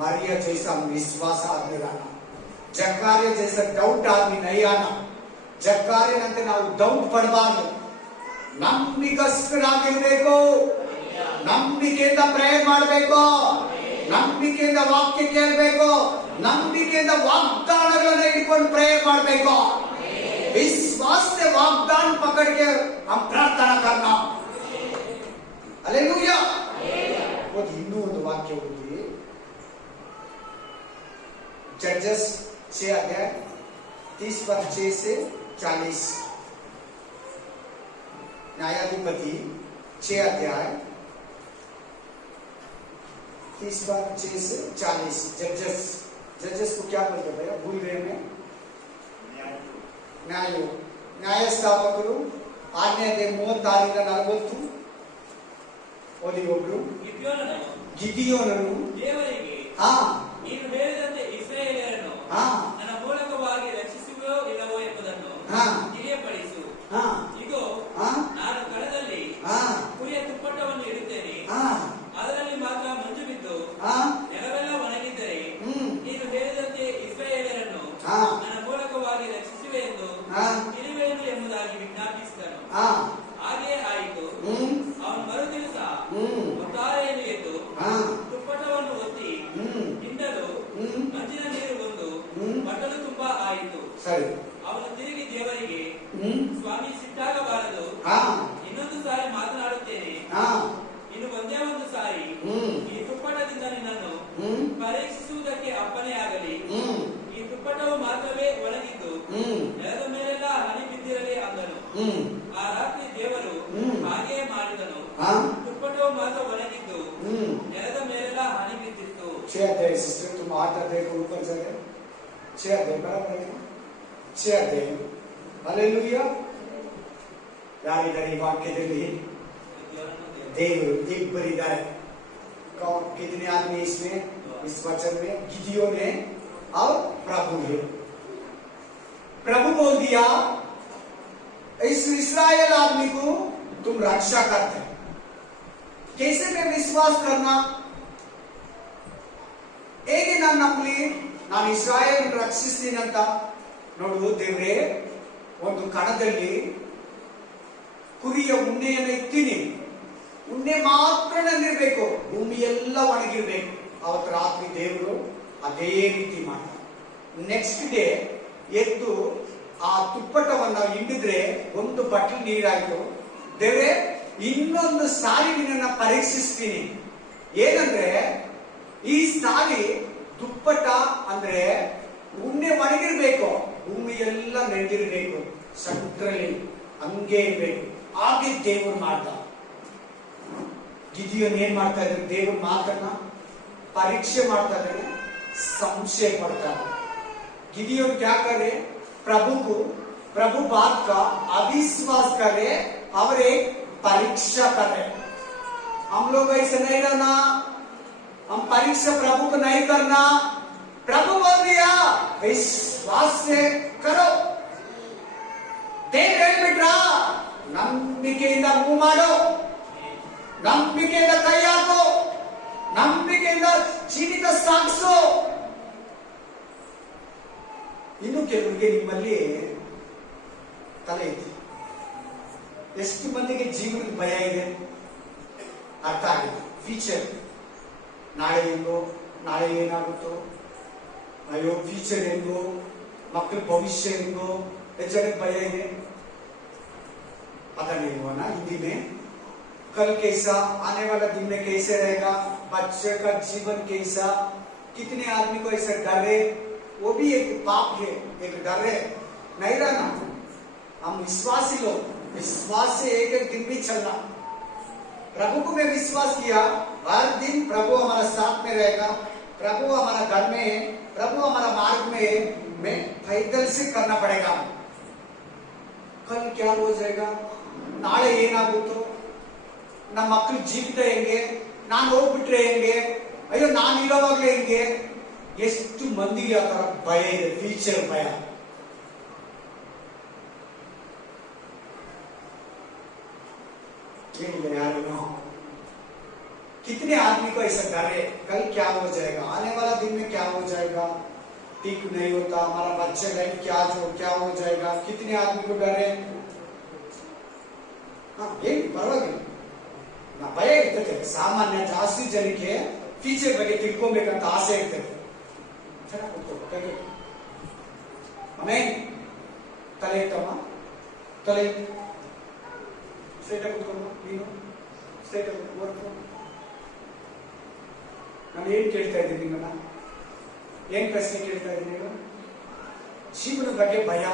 मरिया जैसा विश्वास आदमी रहना. जक्कार्य जैसा डाउट आदमी नहीं आना. जक्कार्यनಂತೆ ನಾವು ಡೌಟ್ ಪಡಬಾರದು. ನಂಬಿಕಸ್ಥರಾಗಿರಬೇಕು. ನಂಬಿಕೆಯಿಂದ ಪ್ರೇಯರ್ ಮಾಡಬೇಕು. ನಂಬಿಕೆಯಿಂದ ವಾಕ್ಯ ಕೇಳಬೇಕು. ನಂಬಿಕೆಯಿಂದ ವಾಗ್ದಾನಗಳನ್ನು ಇಟ್ಕೊಂಡು ಪ್ರೇಯರ್ ಮಾಡಬೇಕು. विश्वास से वाग्दान पकड़ के हम प्रार्थना करना. हालेलुया. ಒಂದು ಇನ್ನೂ ಒಂದು ವಾಕ್ಯ ಓದಿ. जजेस 6 अध्याय 30 से 40. न्यायाधिपति 6 अध्याय 30 से 40. जजेस को क्या बोलते भैया? भूल गए मैं. ನ್ಯಾಯಸ್ಥಾಪಕರು 6ನೇ ಅಧ್ಯಾಯ 36-40. ಓದಿ ಒಬ್ರು. ಗಿದಿಯೋನನು ದೇವರಿಗೆ ನೀನು ಹೇಳಿದಂತೆ ಇಸ್ರಾಯೇಲರನ್ನು ನನ್ನ ಮೂಲಕವಾಗಿ ರಕ್ಷಿಸುವೋ ಇಲ್ಲವೋ ಎಂಬುದನ್ನು ತಿಳಿಯಪಡಿಸು. ಇಗೋ, ನಾನು ಕಣದಲ್ಲಿ ಕುರಿಯ ತುಪ್ಪಟವನ್ನು ಇಡುತ್ತೇನೆ, ಅದರಲ್ಲಿ ಮಾತ್ರ ಮಂಜು ಬಿದ್ದು ನೆಲವೆಲ್ಲ ಒಣಗಿದ್ದರೆ ನೀನು ಹೇಳಿದಂತೆ ಇಸ್ರಾಯೇಲರನ್ನು ನನ್ನ ಮೂಲಕವಾಗಿ ರಕ್ಷಿಸುವೆ ಎಂದು ತಿಳಿಯುವೆನು ಎಂಬುದಾಗಿ ವಿಜ್ಞಾಪಿಸಿದನು. ಹಾಗೆಯೇ ಆಯಿತು. ಒತ್ತಾರೆಯನ್ನು ಎದ್ದು ತುಪ್ಪಟವನ್ನು ಒತ್ತಿ ಹಿಂಡಲು ಮಂಜಿನ ನೀರು ಬಂದು ಬಟ್ಟಲು ತುಂಬಾ ಆಯಿತು. ಸರಿ. ಅವನು ತಿರುಗಿ ದೇವರಿಗೆ, ಸ್ವಾಮಿ ಸಿಟ್ಟಾಗಬಾರದು, ಇನ್ನೊಂದು ಸಾರಿ ಮಾತನಾಡುತ್ತೇನೆ, ಇನ್ನು ಒಂದೇ ಒಂದು ಸಾರಿ ಈ ತುಪ್ಪಟದಿಂದ ನಿನ್ನನ್ನು ಪರೀಕ್ಷಿಸುವುದಕ್ಕೆ ಅಪ್ಪಣೆಯಾಗಲಿ. ಈ ತುಪ್ಪಟವು ಮಾತ್ರವೇ ಒಣಗಿದ್ದು ನೆಲದ ಮೇಲೆಲ್ಲ ಹನಿ ಬಿದ್ದಿರಲಿ ಅಂದನು. ಆ ರಾತ್ರಿ ದೇವರು ಹಾಗೆಯೇ ಮಾಡಿದನು. ತುಪ್ಪಟವು ಮಾತ್ರ ಒಣಗಿದ್ದು ನೆಲದ ಮೇಲೆಲ್ಲ ಹನಿ ಬಿದ್ದಿತ್ತು. ಸಿಸ್ಟರ್ ತುಂಬ ಆಟ ಬೇಕು ऊपर जाके 6 अध्याय बराबर है 6 अध्याय हालेलुया ಯಾರಿದ್ದಾರೆ ಈ ವಾಕ್ಯದಲ್ಲಿ ದೇವರು ಇಬ್ಬರಿದ್ದಾರೆ कितने आदमी इसमें इस वचन में गिदियोन है और प्रभु है प्रभु बोल दिया इस इस्राएल आदमी को तुम रक्षा करते कैसे में विश्वास करना ಹೇಗೆ ನಾನು ನಂಬಲಿ ನಾನು ಇಸ್ರಾಯೇಲ್ ರಕ್ಷಿಸ್ತೀನಿ ಅಂತ ನೋಡು ದೇವ್ರೆ ಒಂದು ಕಣದಲ್ಲಿ ಕುರಿಯ ಉಣ್ಣೆಯನ್ನು ಇತ್ತೀನಿ ಉಣ್ಣೆ ಮಾತ್ರ ನಲ್ಲಿರ್ಬೇಕು ಭೂಮಿ ಎಲ್ಲ ಒಣಗಿರ್ಬೇಕು ಅವತ್ತು ರಾತ್ರಿ ದೇವರು ಅದೇ ರೀತಿ ಮಾಡ್ತಾರೆ ನೆಕ್ಸ್ಟ್ ಡೇ ಎದ್ದು ಆ ತುಪ್ಪಟವನ್ನ ಹಿಂಡಿದ್ರೆ ಒಂದು ಬಟ್ಲು ನೀರಾಯ್ತು ದೇವ್ರೆ ಇನ್ನೊಂದು ಸಾರಿ ನಿನ್ನ ಪರೀಕ್ಷಿಸ್ತೀನಿ ಏನಂದ್ರೆ ಈ ಸಾರಿ ತುಪ್ಪಟ ಅಂದ್ರೆ ಉಣ್ಣೆ ಒಣಗಿರ್ಬೇಕು ಭೂಮಿ ಎಲ್ಲ ನೆಂದಿರ್ಬೇಕು ಸೆಂಟ್ರಲ್ಲಿ ಹಂಗೆ ಇರ್ಬೇಕು ಹಾಗೆ ದೇವರು ಮಾಡ್ದ ಗಿದಿಯೋನ್ ಏನ್ ಮಾಡ್ತಾ ಇದ್ದಾರೆ ದೇವ್ರ ಮಾತನ್ನ ಪರೀಕ್ಷೆ ಮಾಡ್ತಾ ಇದ್ದಾರೆ संशय पड़ता है गिदियोन क्या करे प्रभु बात का अविश्वास करे और एक परीक्षा करे हम लोग ऐसे नहीं रहना हम परीक्षा प्रभु को नहीं करना प्रभु बोल दिया विश्वास से करो ದೇವ್ರು ಹೇಳ್ಬಿಟ್ರ ನಂಬಿಕೆಯಿಂದ ಮೂವ್ ಮಾಡೋ ನಂಬಿಕೆಯಿಂದ ಕೈ ಹಾಕೋ ನಂಬಿಕೆಯಿಂದ ಜೀವಿತ ಸಾಗಿಸೋ ಇನ್ನು ಕೆಲವರಿಗೆ ನಿಮ್ಮಲ್ಲಿ ತಲೆ ಇದೆ ಎಷ್ಟು ಮಂದಿಗೆ ಜೀವನದ ಭಯ ಇದೆ ಅರ್ಥ ಆಗಿದೆ ಫ್ಯೂಚರ್ ನಾಳೆ ಹೆಂಗೋ ನಾಳೆ ಏನಾಗುತ್ತೋ ಅಯ್ಯೋ ಫ್ಯೂಚರ್ ಹೆಂಗೋ ಮಕ್ಕಳ ಭವಿಷ್ಯ ಹೆಂಗೋ जगत भय है पता नहीं हुआ ना हिंदी में कल कैसा आने वाला दिन में कैसे रहेगा बच्चे का जीवन कैसा कितने आदमी को ऐसा डर है वो भी एक पाप है एक डर है नहीं रहना हम विश्वासी लोग विश्वास से एक एक दिन भी चलना प्रभु को मैं विश्वास किया हर दिन प्रभु हमारा साथ में रहेगा प्रभु हमारा घर में है प्रभु हमारा मार्ग में है मैं पैदल से करना पड़ेगा कल क्या हो जाएगा ನಾಳೆ ಏನಾಗುತ್ತೋ ನಮ್ಮ ಮಕ್ಕಳ ಜೀವಿತ ಹೆಂಗೆ ನಾನು ಹೋಗ್ಬಿಟ್ರೆ ಹೆಂಗೆ ಅಯ್ಯೋ ನಾನು ಇರೋವಾಗ್ಲೇ ಹೆಂಗೆ ಎಷ್ಟು ಮಂದಿಗೆ ಆ ತರ ಭಯ ಇದೆ ಫ್ಯೂಚರ್ ಭಯ ಏನಿಲ್ಲ ಯಾರಿಗೂ कितने आदमी को ऐसा डर है कल क्या हो जाएगा आने वाला दिन में क्या हो जाएगा ठीक नहीं होता हमारा बच्चे लाइफ क्या हो जाएगा कितने आदमी को डर है ಏನು ಪರವಾಗಿಲ್ಲ ನಾ ಭಯ ಇರ್ತದೆ ಸಾಮಾನ್ಯ ಜಾಸ್ತಿ ಜನಕ್ಕೆ ಫ್ಯೂಚರ್ ಬಗ್ಗೆ ತಿಳ್ಕೊಬೇಕಂತ ಆಸೆ ಇರ್ತದೆ ಚೆನ್ನಾಗಿ ಕೂತ್ಕೋ ಆಮೇಲೆ ತಲೆ ಇಟ್ಟಮ್ಮ ತಲೆ ಸ್ಟ್ರೈಟ್ ಕೂತ್ಕೊಂಡು ನೀನು ಸ್ಟ್ರೈಟ್ ಕೂತ್ಕೊಂಡು ನಾನು ಏನ್ ಕೇಳ್ತಾ ಇದ್ದೀನಿ ನಿಮ್ಮನ್ನ ಏನ್ ಪ್ರಶ್ನೆ ಕೇಳ್ತಾ ಇದ್ದೀನಿ ನೀವು ಜೀವನದ ಬಗ್ಗೆ ಭಯ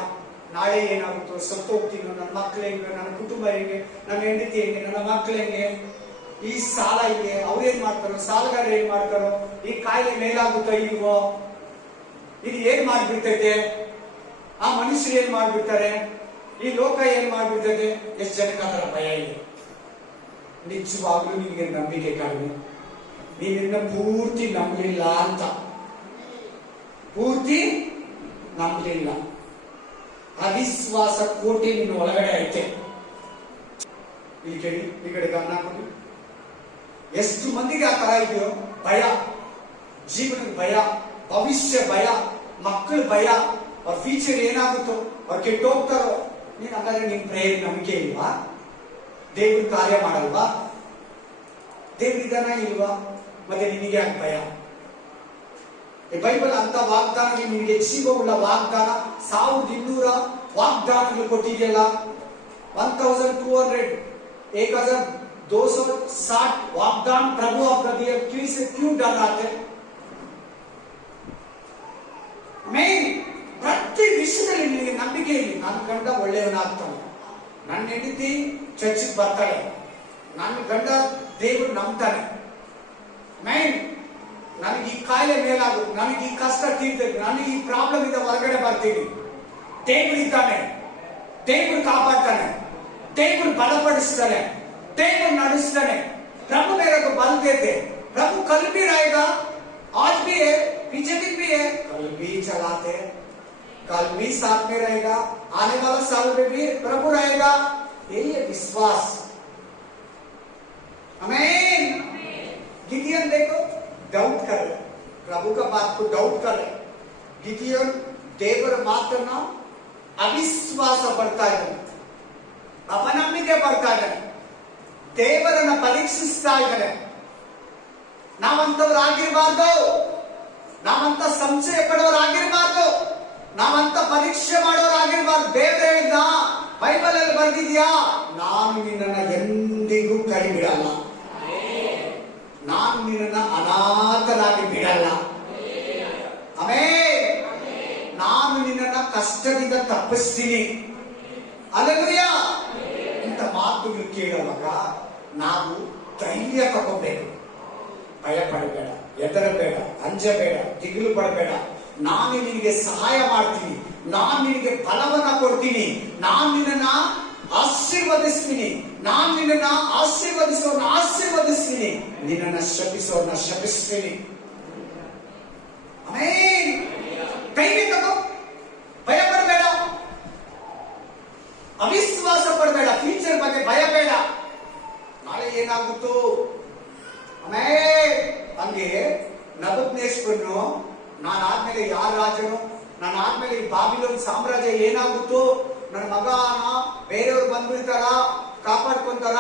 ನಾಳೆ ಏನಾಗುತ್ತೋ ಸತ್ತು ಹೋಗ್ತೀನೋ ನನ್ನ ಮಕ್ಳು ಹೆಂಗೆ ನನ್ನ ಕುಟುಂಬ ಹೆಂಗೆ ನನ್ನ ಹೆಂಡತಿ ಹೆಂಗೆ ನನ್ನ ಮಕ್ಳು ಹೆಂಗೆ ಈ ಸಾಲ ಹೆಂಗೆ ಅವ್ರೇನ್ ಮಾಡ್ತಾರೋ ಸಾಲಗಾರ ಏನ್ ಮಾಡ್ತಾರೋ ಈ ಕಾಯಿಲೆ ಮೇಲಾಗುತ್ತೋ ಇಲ್ವೋ ಇದು ಏನ್ ಮಾಡ್ಬಿಡ್ತೈತೆ ಆ ಮನುಷ್ಯರು ಏನ್ ಮಾಡ್ಬಿಡ್ತಾರೆ ಈ ಲೋಕ ಏನ್ ಮಾಡ್ಬಿಡ್ತೈತೆ ಎಷ್ಟು ಜನಕ್ಕೆ ಅದರ ಭಯ ಇದೆ ನಿಜವಾಗ್ಲೂ ನಿಮಗೆ ನಂಬಿಕೆ ಕಡಿಮೆ ನೀವಿನ್ನ ಪೂರ್ತಿ ನಂಬಲಿಲ್ಲ ಅಂತ ಪೂರ್ತಿ ನಂಬಲಿಲ್ಲ ಅವಿಶ್ವಾಸ ಕೋಟೆ ನಿನ್ನ ಒಳಗಡೆ ಐತೆ ಇಲ್ಲಿ ಕೇಳಿ ಈ ಕಡೆ ಗಮನ ಕೊಡಿ ಎಷ್ಟು ಮಂದಿಗೆ ಆ ತರ ಇದೆಯೋ ಭಯ ಜೀವನದ ಭಯ ಭವಿಷ್ಯ ಭಯ ಮಕ್ಕಳ ಭಯ ಅವ್ರ ಫ್ಯೂಚರ್ ಏನಾಗುತ್ತೋ ಅವ್ರು ಕೆಟ್ಟೋಗ್ತಾರೋ ನೀನ್ ಹಂಗಾದ್ರೆ ನಿನ್ ಪ್ರೇಯರ್ ನಂಬಿಕೆ ಇಲ್ವಾ ದೇವ್ರ ಕಾರ್ಯ ಮಾಡಲ್ವಾ ದೇವರಿದ್ದಾನ ಇಲ್ವಾ? ಮತ್ತೆ ನಿನಗೆ ಯಾಕೆ ಭಯ? ಈ ಬೈಬಲ್ ಅಂತ ವಾಗ್ದಾನ, ನಿನಗೆ ಜೀವವುಳ್ಳ ವಾಗ್ದಾನ 1200 ವಾಗ್ದಾನಗಳು ಕೊಟ್ಟಿದೆಯಲ್ಲ. 1200 1260 वाग्दान प्रभु आपका दिया, क्यों डर रहा थे? ಮೇನ್ ಪ್ರತಿ ವಿಷಯದಲ್ಲಿ ನಿನಗೆ ನಂಬಿಕೆ ಇಲ್ಲ. ನನ್ನ ಗಂಡ ಒಳ್ಳೆಯವನಾಗ್ತಾನೆ, ನನ್ನ ಹೆಂಡತಿ ಚರ್ಚಿಗೆ ಬರ್ತಾಳೆ, ನನ್ನ ಗಂಡ ದೇವರು ನಂಬ್ತಾನೆ, ಮೇನ್ ನನಗೆ ಈ ಕಾಯಿಲೆ ಮೇಲಾಗುತ್ತೆ, ನನಗೆ ಈ ಕಷ್ಟ ತೀರ್ತೈತೆ, ನನಗೆ ಈ ಪ್ರಾಬ್ಲಮ್ ಇಂದ ಹೊರಗಡೆ ಬರ್ತೀನಿ, ದೇವರು ಇದ್ದಾನೆ, ದೇವರು ಕಾಪಾಡ್ತಾನೆ, ದೇವರು ಬಲಪಡಿಸ್ತಾನೆ, देव ನಡೆಸ್ತಾನೆ. प्रभु मेरे को बल देते, प्रभु कल भी रहेगा, आज भी है, पीछे दिन भी है, कल भी चलाते, कल भी साथ में रहेगा, आने वाला साल में भी प्रभु रहेगा. यही है विश्वास. आमीन. गिदियन देखो डाउट कर रहे, प्रभु का बात को डाउट कर रहे. गिदियन देवर ಮಾತನ್ನ ಅವಿಶ್ವಾಸ ಪಡ್ತಾ ಇದ್ದಾನೆ, ಅಪನಂಬಿಕೆ ಪಡ್ತಾ ಇದ್ದಾನೆ, ದೇವರನ್ನ ಪರೀಕ್ಷಿಸ್ತಾ ಇದ್ದಾರೆ. ನಾವಂತವರಾಗಿರ್ಬಾರ್ದು, ನಾವಂತ ಸಂಶಯ ಪಡೋರಾಗಿರ್ಬಾರ್ದು, ನಾವಂತ ಪರೀಕ್ಷೆ ಮಾಡೋರಾಗಿರ್ಬಾರ್ದು. ದೇವರು ಹೇಳಿದ, ಬೈಬಲ್ ಅಲ್ಲಿ ಬರ್ದಿದ್ಯಾ, ನಾನು ನಿನ್ನನ್ನ ಎಂದಿಗೂ ಕೈ ಬಿಡಲ್ಲ, ನಾನು ನಿನ್ನನ್ನ ಅನಾಥರಾಗಿ ಬಿಡಲ್ಲ, ಆಮೇಲೆ ನಾನು ನಿನ್ನನ್ನ ಕಷ್ಟದಿಂದ ತಪ್ಪಿಸ್ತೀನಿ. ಹಲ್ಲೆಲೂಯಾ. ಇಂಥ ಮಾತುಗಳು ಕೇಳುವಾಗ ನಾವು ಧೈರ್ಯ ತಗೋಬೇಕು. ಭಯ ಪಡಬೇಡ, ಹೆದರಬೇಡ, ಅಂಜಬೇಡ, ದಿಗಿಲು ಪಡಬೇಡ. ನಾನು ನಿನಗೆ ಸಹಾಯ ಮಾಡ್ತೀನಿ, ನಾನು ನಿನಗೆ ಬಲವನ್ನ ಕೊಡ್ತೀನಿ, ನಾನು ನಿನ್ನನ್ನ ಆಶೀರ್ವದಿಸ್ತೀನಿ, ನಾನು ನಿನ್ನನ್ನ ಆಶೀರ್ವದಿಸೋನ್ನ ಆಶೀರ್ವದಿಸ್ತೀನಿ, ನಿನ್ನನ್ನ ಶಪಿಸೋನ್ನ ಶಪಿಸ್ತೀನಿ. ಆಮೇನ್. ಧೈರ್ಯ ತಗೋ, ಭಯ ಪಡಬೇಡ, ಅವಿಶ್ವಾಸ ಪಡಬೇಡ, ಫ್ಯೂಚರ್ ಬಗ್ಗೆ ಭಯ ಬೇಡ, ನಾಳೆ ಏನಾಗುತ್ತೋ. ಆಮೇಲೆ ಹಂಗೆ ನಬೂಕದ್ನೆಚ್ಚರನು, ನಾನಾದ್ಮೇಲೆ ಯಾರ ರಾಜನು, ನಾನಾದ್ಮೇಲೆ ಈ ಬಾಬಿಲೋನ್ ಸಾಮ್ರಾಜ್ಯ ಏನಾಗುತ್ತೋ, ನನ್ನ ಮಗನ ಬೇರೆಯವ್ರು ಬಂದ್ಬಿಡ್ತಾರ, ಕಾಪಾಡ್ಕೊಂತಾರ,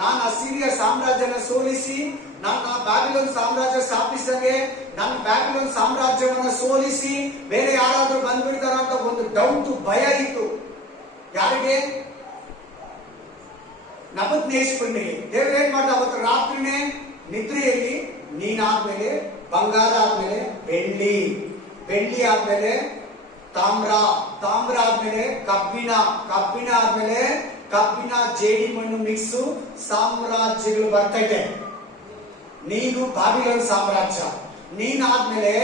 ನಾನು ಅಸಿರಿಯ ಸಾಮ್ರಾಜ್ಯನ ಸೋಲಿಸಿ ನನ್ನ ಬ್ಯಾಬಿಲೋನ್ ಸಾಮ್ರಾಜ್ಯ ಸ್ಥಾಪಿಸಂಗೆ ನನ್ನ ಬ್ಯಾಬಿಲೋನ್ ಸಾಮ್ರಾಜ್ಯವನ್ನ ಸೋಲಿಸಿ ಬೇರೆ ಯಾರಾದ್ರೂ ಬಂದ್ಬಿಡ್ತಾರ ಅಂತ ಒಂದು ಡೌಟ್, ಭಯ ಇತ್ತು. ಯಾರಿಗೆ? ನಬೂಕದ್ನೆಚ್ಚರನಿಗೆ. ದೇವರು ಏನ್ ಮಾಡ್ದ, ಅವತ್ತು ರಾತ್ರಿನೇ ನಿದ್ರೆಯಲ್ಲಿ, ನೀನಾದ್ಮೇಲೆ ಬಂಗಾರ ಆದ್ಮೇಲೆ ಬೆಳ್ಳಿ, ಬೆಳ್ಳಿ ಆದ್ಮೇಲೆ ತಾಮ್ರ, ತಾಮ್ರ ಆದ್ಮೇಲೆ ಕಬ್ಬಿಣ, ಕಬ್ಬಿಣ ಆದ್ಮೇಲೆ ಕಬ್ಬಿಣ ಜೇಡಿ ಮಣ್ಣು ಮಿಕ್ಸು ಸಾಮ್ರಾಜ್ಯಗಳು ಬರ್ತೈತೆ. ನೀನು ಬಾಬಿಲೋನ್ ಸಾಮ್ರಾಜ್ಯ, ನೀನಾದ್ಮೇಲೆ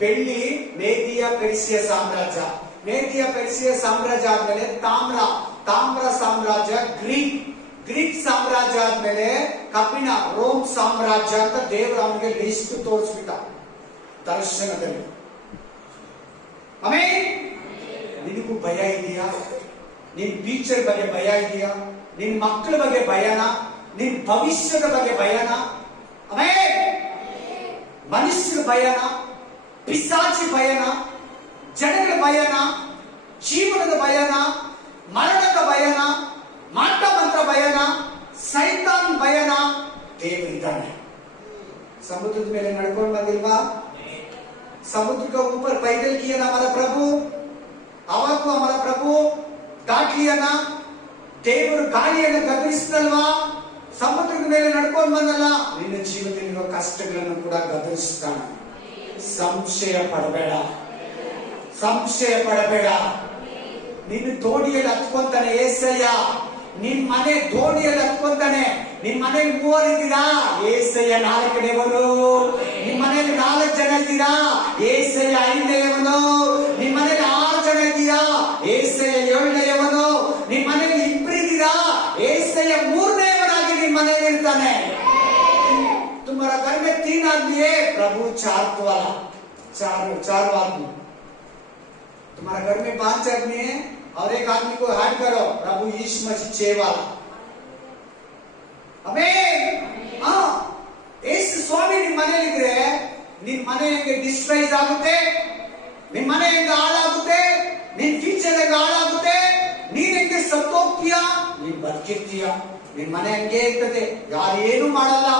ಬೆಳ್ಳಿ ಮೇದಿಯ ಪೆರ್ಸಿಯ ಸಾಮ್ರಾಜ್ಯ, ಮೇದಿಯ ಪೆರ್ಸಿಯ ಸಾಮ್ರಾಜ್ಯ ಆದ್ಮೇಲೆ ತಾಮ್ರ, ತಾಮ್ರ ಸಾಮ್ರಾಜ್ಯ ಗ್ರೀಕ್, ಗ್ರೀಕ್ ಸಾಮ್ರಾಜ್ಯ ಆದ್ಮೇಲೆ ಕಬ್ಬಿಣ ರೋಮ್ ಸಾಮ್ರಾಜ್ಯ ಅಂತ ದೇವರು ಅವನಿಗೆ ಲಿಸ್ಟ್ ತೋರಿಸ್ಬಿಟ್ಟ ದರ್ಶನದಲ್ಲಿ. ಆಮೇಲೆ ನಿನಗೂ ಭಯ ಇದೆಯಾ? ನಿನ್ ಫ್ಯೂಚರ್ ಬಗ್ಗೆ ಭಯ ಇದೆಯಾ? ನಿನ್ ಮಕ್ಕಳ ಬಗ್ಗೆ ಭಯನ? ನಿನ್ ಭವಿಷ್ಯದ ಬಗ್ಗೆ ಭಯನ? ಆಮೇಲೆ ಮನುಷ್ಯರ ಭಯನ? ಪಿಶಾಚಿ ಭಯನ? ಜನಗಳ ಭಯನ? ಜೀವನದ ಭಯನ? ಮರಣದ ಭಯನ? ಮಾಟ ಮಂತ್ರ ಭಯನ? ಸೈತಾನ್ ಭಯನ? ದೇವರಿದ್ದಾನೆ. ಸಮುದ್ರದ ಮೇಲೆ ನಡ್ಕೊಂಡು ಬಂದಿಲ್ವಾ? समुद्र के ऊपर पैदल किया ना हमारा प्रभु, हवा को हमारा प्रभु दाट लिया ना, ದೇವರು ಗಾಳಿಯನ್ನು ಗದರಿಸಿದಲ್ವಾ, ಸಮುದ್ರದ ಮೇಲೆ ನಡ್ಕೊಂಡು ಬಂದಲ್ಲ. ನಿನ್ನ ಜೀವನದಲ್ಲಿರುವ ಕಷ್ಟಗಳನ್ನು ಕೂಡ ಗದರಿಸ್ತಾನೆ. ಸಂಶಯ ಪಡಬೇಡ, ಸಂಶಯ ಪಡಬೇಡ. ನಿನ್ನ ದೋಣಿಯಲ್ಲಿ ಹತ್ಕೊಂತಾನೆ ಏಸಯ್ಯ, ನಿನ್ ಮನೆ ದೋಣಿಯಲ್ಲಿ ಹತ್ಕೊಂತಾನೆ. ನಿಮ್ ಮನೇಲಿ 3 ಇದ್ದೀರಾ, ಏಸಯ್ಯ 4ನೇವನು. ನಿಮ್ ಮನೇಲಿ 4 ಜನ ಇದ್ದೀರಾ, ಏಸಯ್ಯ 5ನೇವನು. ನಿಮ್ ಮನೇಲಿ 6 ಜನ ಇದ್ದೀರಾ, ಏಸಯ್ಯ 7ನೇವನು. ನಿಮ್ ಮನೇಲಿ 2 ಇದ್ದೀರಾ, ಏಸಯ್ಯ 3ನೇವನಾಗಿ ನಿಮ್ ಮನೇಲಿ ಇರ್ತಾನೆ. तुम्हारा घर में 3 आदमी है, प्रभु 4 वाला, 4 आदमी. तुम्हारा घर में 5 आदमी है और 1 आदमी को ऐड करो, प्रभु यीशु मसीह 6 वाला. ಯೇಸು ಸ್ವಾಮಿ ನಿಮ್ ಮನೆಯಲ್ಲಿದ್ರೆ ನಿನ್ ಮನೆ ಹೆಂಗೆ ಡಿಸ್ಟ್ರೈಸ್ ಆಗುತ್ತೆ, ನಿನ್ ಮನೆ ಹೆಂಗೆ ಹಾಳಾಗುತ್ತೆ, ನಿನ್ ಫ್ಯೂಚರ್ ಹೆಂಗೆ ಹಾಳಾಗುತ್ತೆ, ನೀನ್ ಹೆಂಗೆ ಸತ್ತೋಗ್ತೀಯ, ನೀನ್ ಬದುಕಿರ್ತೀಯ. ನಿನ್ ಮನೆ ಹಂಗೆ ಇರ್ತದೆ, ಯಾರು ಏನು ಮಾಡಲ್ಲ.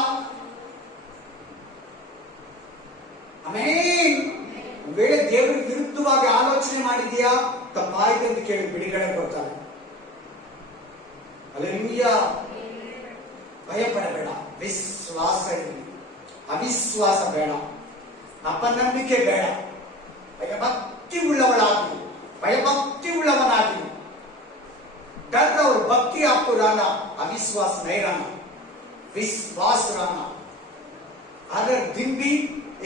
ಮಾಡಿದ್ಯಾ, ತಪ್ಪಾಯ್ತು ಅಂತ ಕೇಳಿ ಬಿಡುಗಡೆ ಕೊಡ್ತಾನೆ. ಹಲ್ಲೆಲೂಯಾ. ಭಯ ಪಡಬೇಡ, ವಿಶ್ವಾಸ ಇರಲಿ. ಅವಿಶ್ವಾಸ ಬೇಡ, ಅಪನಂಬಿಕೆ ಬೇಡ. ಭಯಭಕ್ತಿ ಉಳ್ಳವಳಾಗಿ, भयभक्ति उल्लवनागी. डर और भक्ति आपको रहना, अविश्वास नहीं रहना, विश्वास रहना. अगर दिन भी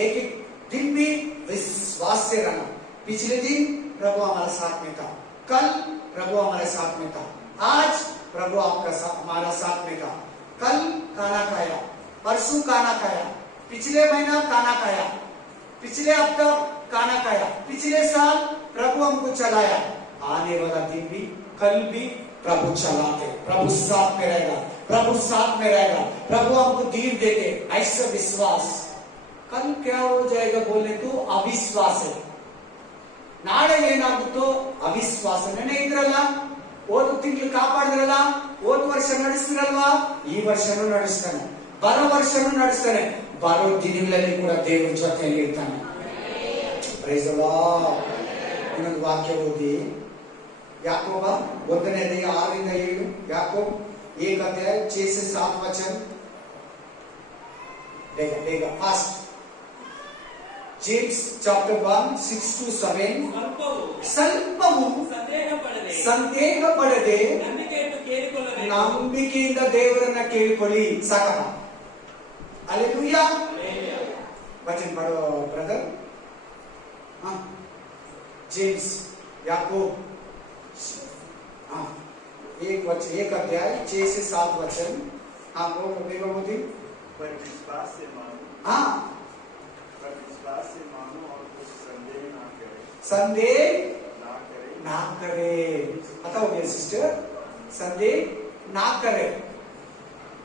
एक एक दिन भी विश्वास से रहना. पिछले दिन प्रभु हमारे साथ में था, कल प्रभु हमारे साथ में था, आज प्रभु आपका हमारा साथ में था. कल खाना खाया, परसों खाना खाया, पिछले महीना खाना खाया, पिछले हफ्ता खाना खाया, पिछले साल प्रभु हमको चलाया. आने वाला दिन भी कल भी प्रभु चलाते, प्रभु साथ में रहेगा, प्रभु साथ में रहेगा, प्रभु हमको दीन देंगे. ऐसा विश्वास. कल क्या हो जाएगा बोलने तो अविश्वास है. ನಾಳೆ ಏನಾಗುತ್ತೋ ಅವಿಶ್ವಾಸ. ನೆನೆ ಇದ್ರಲ್ಲ, ಹೋದ ತಿಂಗಳು ಕಾಪಾಡಿದ್ರಲ್ಲ, ಹೋದ ವರ್ಷ ನಡೆಸ್ತಿರಲ್ವಾ, ಈ ವರ್ಷನೂ ನಡೆಸ್ತಾನೆ, ಬರೋ ವರ್ಷನೂ ನಡೆಸ್ತಾನೆ, ಬರೋ ದಿನಗಳಲ್ಲಿ ಕೂಡ ದೇವರ ಜೊತೆಯಲ್ಲಿ ಇರ್ತಾನೆ. Praise the Lord. ಇನ್ನೊಂದು ವಾಕ್ಯ ಓದಿ, ಯಾಕೋಬ 1ನೇ ಅಧ್ಯಾಯ 6-7. ಯಾಕೋಬ 1 अध्याय 6 से 7 वचन. ಬೇಗ ಬೇಗ ಫಾಸ್ಟ್. James chapter 1 6 to 7. ಸ್ವಲ್ಪವು ಸಂದೇಹ ಪಡದೆ ನಂಬಿಕೆಯಿಂದ ದೇವರನ್ನ ಕೇಳಿಕೊಳ್ಳಿ. ಸಾಕಪ್ಪ. ಹಲ್ಲೆಲೂಯಾ. ವಚನ ಪಡೋ ಬ್ರದರ್. जेम्स याकूब 1 अध्याय 6 से 7 वचन. हाँ बोलो बेगो मोदी. पर विश्वास से मानो. हाँ, पर विश्वास से मानो और कुछ संदेह ना करे. संदेह ना करे. ना करे. पता हो गया सिस्टर? संदेह ना करे.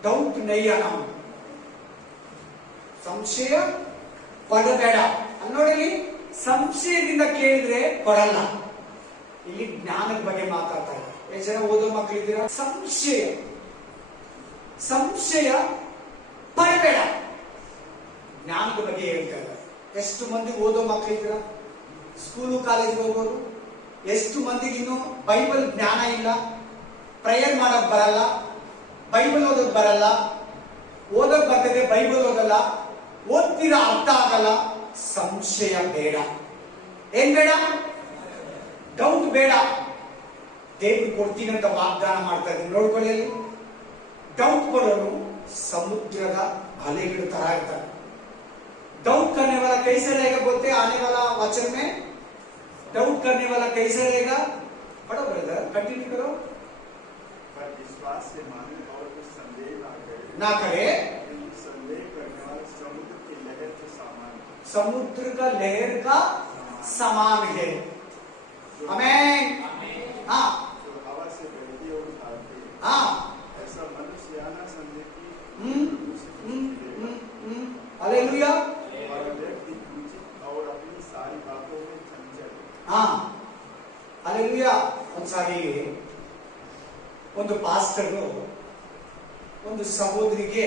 डाउट नहीं आना. ಸಂಶಯ ಪಡಬೇಡ. ಅನ್ನೋಡಲಿ ಸಂಶಯದಿಂದ ಕೇಳಿದ್ರೆ ಕೊಡಲ್ಲ. ಇಲ್ಲಿ ಜ್ಞಾನದ ಬಗ್ಗೆ ಮಾತಾಡ್ತಾ ಇದ್ದಾರೆ. ಎಷ್ಟು ಜನ ಓದೋ ಮಕ್ಕಳಿದ್ದೀರಾ? ಸಂಶಯ ಸಂಶಯ ಪಡಬೇಡ. ಜ್ಞಾನದ ಬಗ್ಗೆ ಹೇಳ್ತಾ ಇದ್ದಾರೆ. ಎಷ್ಟು ಮಂದಿ ಓದೋ ಮಕ್ಕಳಿದ್ದೀರಾ? ಸ್ಕೂಲು ಕಾಲೇಜ್ ಹೋಗೋರು. ಎಷ್ಟು ಮಂದಿಗೆ ಇನ್ನು ಬೈಬಲ್ ಜ್ಞಾನ ಇಲ್ಲ, ಪ್ರೇಯರ್ ಮಾಡೋಕ್ ಬರಲ್ಲ, ಬೈಬಲ್ ಓದೋಕ್ ಬರಲ್ಲ, ಓದೋಕ್ ಬರ್ತದೆ ಬೈಬಲ್ ಓದಲ್ಲ, ಓದ್ತೀರಾ ಅರ್ಥ ಆಗಲ್ಲ. ಸಂಶಯ ಬೇಡ. ಏನ್ ಬೇಡ? ಡೌಟ್ ಬೇಡ. ದೇವ್ರು ಕೊಡ್ತೀನಿ ಅಂತ ವಾಗ್ದಾನ ಮಾಡ್ತಾ ಇದ್ದೀನಿ, ನೋಡ್ಕೊಳ್ಳಿ. ಅಲ್ಲಿ ಡೌಟ್ ಕೊಡೋನು ಸಮುದ್ರದ ಅಲೆಗಳು ತರ ಇರ್ತಾರೆ. डाउट करने वाला कैसे रहेगा बोलते? आने वाला वचन में डाउट करने वाला कैसे रहेगा? पढ़ो ब्रदर, कंटिन्यू करो. पर विश्वास से मानो और कुछ संदेह ना करे. संदेह करने वाला समुद्र की लहर के समान. समुद्र का लहर का समान है. आमीन. हाँ, जो हवा से बहती और उठाती है. हाँ, ऐसा मनुष्य आना संदेह की. हालेलुया. और व्यक्ति उचित और अपनी सारी बातों में चंचल. हाँ, हालेलुया. ಒಂದ್ಸಾರಿ ಒಂದು ಪಾಸ್ಟರು ಒಂದು ಸಹೋದರಿಗೆ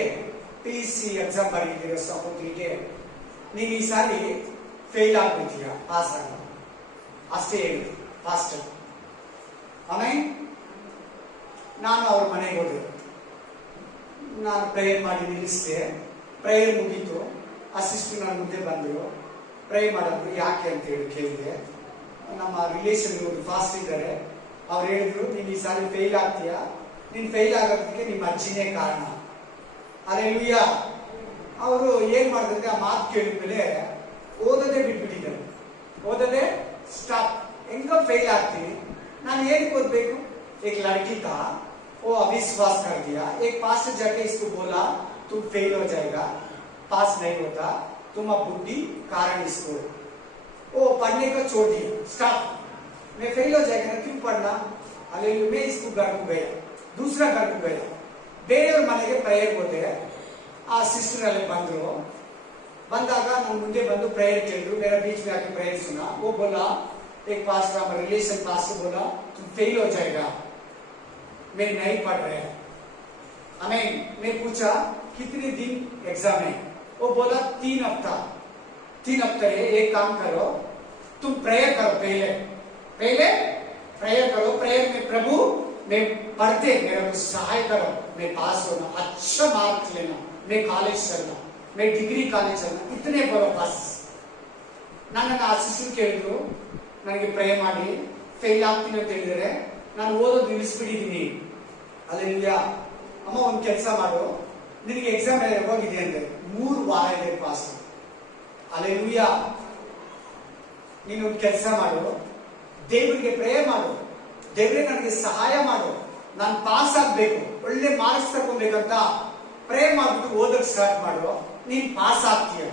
PC ಎಕ್ಸಾಮ್ ಬರೀತಿರೋ ಸಹೋದರಿಗೆ, ನೀನು ಈ ಸಾರಿ ಫೇಲ್ ಆಗ್ಬಿಟ್ಟಿಯ, ಪಾಸ್ ಆಗ ಅಷ್ಟೇ ಹೇಳಿದ್ರು ಪಾಸ್ಟರ್. ಆಮೇಲೆ ನಾನು ಅವ್ರ ಮನೆಗೆ ಹೋದೆ. ನಾನು ಪ್ರೇಯರ್ ಮಾಡಿ ನಿಲ್ಲಿಸಿದೆ. ಪ್ರೇಯರ್ ಮುಗೀತು. ಅಸಿಸ್ಟೆಂಟ್ ನನ್ನ ಮುಂದೆ ಬಂದರು. ಪ್ರೇ ಮಾಡಿದ್ರು. ಯಾಕೆ ಅಂತ ಹೇಳಿ ಕೇಳಿದೆ. ನಮ್ಮ ರಿಲೇಷನ್ ಒಂದು ಫಾಸ್ಟ್ ಇದ್ದಾರೆ. ಅವ್ರು ಹೇಳಿದ್ರು, ನೀನು ಈ ಸಾರಿ ಫೇಲ್ ಆಗ್ತೀಯಾ, ನೀನು ಫೇಲ್ ಆಗೋದಕ್ಕೆ ನಿಮ್ಮ ಅಜ್ಜಿನೇ ಕಾರಣ. ಹಲ್ಲೆಲೂಯಾ. ಅವರು ಏನ್ ಮಾಡಿದ್ರೆ ಆ ಮಾತು ಕೇಳಿದ್ಮೇಲೆ ಓದೋದೇ ಬಿಟ್ಬಿಟ್ಟಿದ್ದಾರೆ. ಓದೋದೇ ಸ್ಟಾಪ್. ಹೆಂಗ ಫೇಲ್ ಆಗ್ತೀನಿ, ನಾನು ಏನ್ ಓದ್ಬೇಕು? एक लड़की था, वो अविश्वास कर दिया. एक पास जाके इसको बोला तुम फेल हो जाएगा, पास नहीं होता, तुम अब बुद्धि कारण इसको. वो पढ़ने को छोड़ दिया. स्टॉप. मैं फेल हो जाएगा ना, क्यों पढ़ना? हालेलुया. मैं इसको घर को गया, दूसरा घर को गया. ಬೇರೆಯವ್ರ ಮನೆಗೆ ಪ್ರೇಯರ್ ಹೋದೆ. ಆ ಸಿಸ್ಟರ್ ಅಲ್ಲಿ ಬಂದ್ರು. ಬಂದಾಗ ನಾನು ಮುಂದೆ ಬಂದು ಪ್ರೇಯರ್ ಕೇಳಿದ್ರು. मेरा बीच में आके प्रेयर सुना. वो बोला, एक पास्टर हमारा रिलेशन पास्टर बोला तुम फेल हो जाएगा, मैं नहीं पढ़ रहा. हमें मैं पूछा कितने दिन एग्जाम है? वो बोला 3 हफ्ता है. एक काम करो, तुम प्रेयर करो, पहले पहले प्रेयर करो, प्रेयर में प्रभु मैं पढ़ते मेरा को सहाय करो, मैं पास होना, अच्छा मार्क्स लेना, मैं कॉलेज चलना, मैं डिग्री कॉलेज चलना, इतने बड़ो बस ನನ್ನನ್ನು ಆ ಶಿಷ್ಯರು ಕೇಳಿದ್ರು, ನನಗೆ ಪ್ರೇ ಮಾಡಿ ಫೇಲ್ ಆಗ್ತೀನಿ ಅಂತ ಹೇಳಿದರೆ ನಾನು ಓದೋದು ನಿಲ್ಲಿಸ್ಬಿಟ್ಟಿದ್ದೀನಿ. ಅಲ್ಲೆಲ್ಲ ಅಮ್ಮ ಒಂದು ಕೆಲಸ ಮಾಡು, ನಿನಗೆ ಎಕ್ಸಾಮ್ ಯಾವಾಗಿದೆ ಅಂದ್ರೆ 3 ವಾರ ಇದೆ ಪಾಸ್. ಅಲ್ಲೆಲ್ಲ ನೀನು ಒಂದು ಕೆಲಸ ಮಾಡು, ದೇವರಿಗೆ ಪ್ರೇ ಮಾಡು, ದೇವರೇ ನನಗೆ ಸಹಾಯ ಮಾಡು, ನಾನು ಪಾಸ್ ಆಗ್ಬೇಕು, ಒಳ್ಳೆ ಮಾರ್ಕ್ಸ್ ತಗೊಬೇಕಂತ ಪ್ರೇ ಮಾಡ್ಬಿಟ್ಟು ಓದಕ್ಕೆ ಸ್ಟಾರ್ಟ್ ಮಾಡು, ನೀನ್ ಪಾಸ್ ಆಗ್ತೀಯ.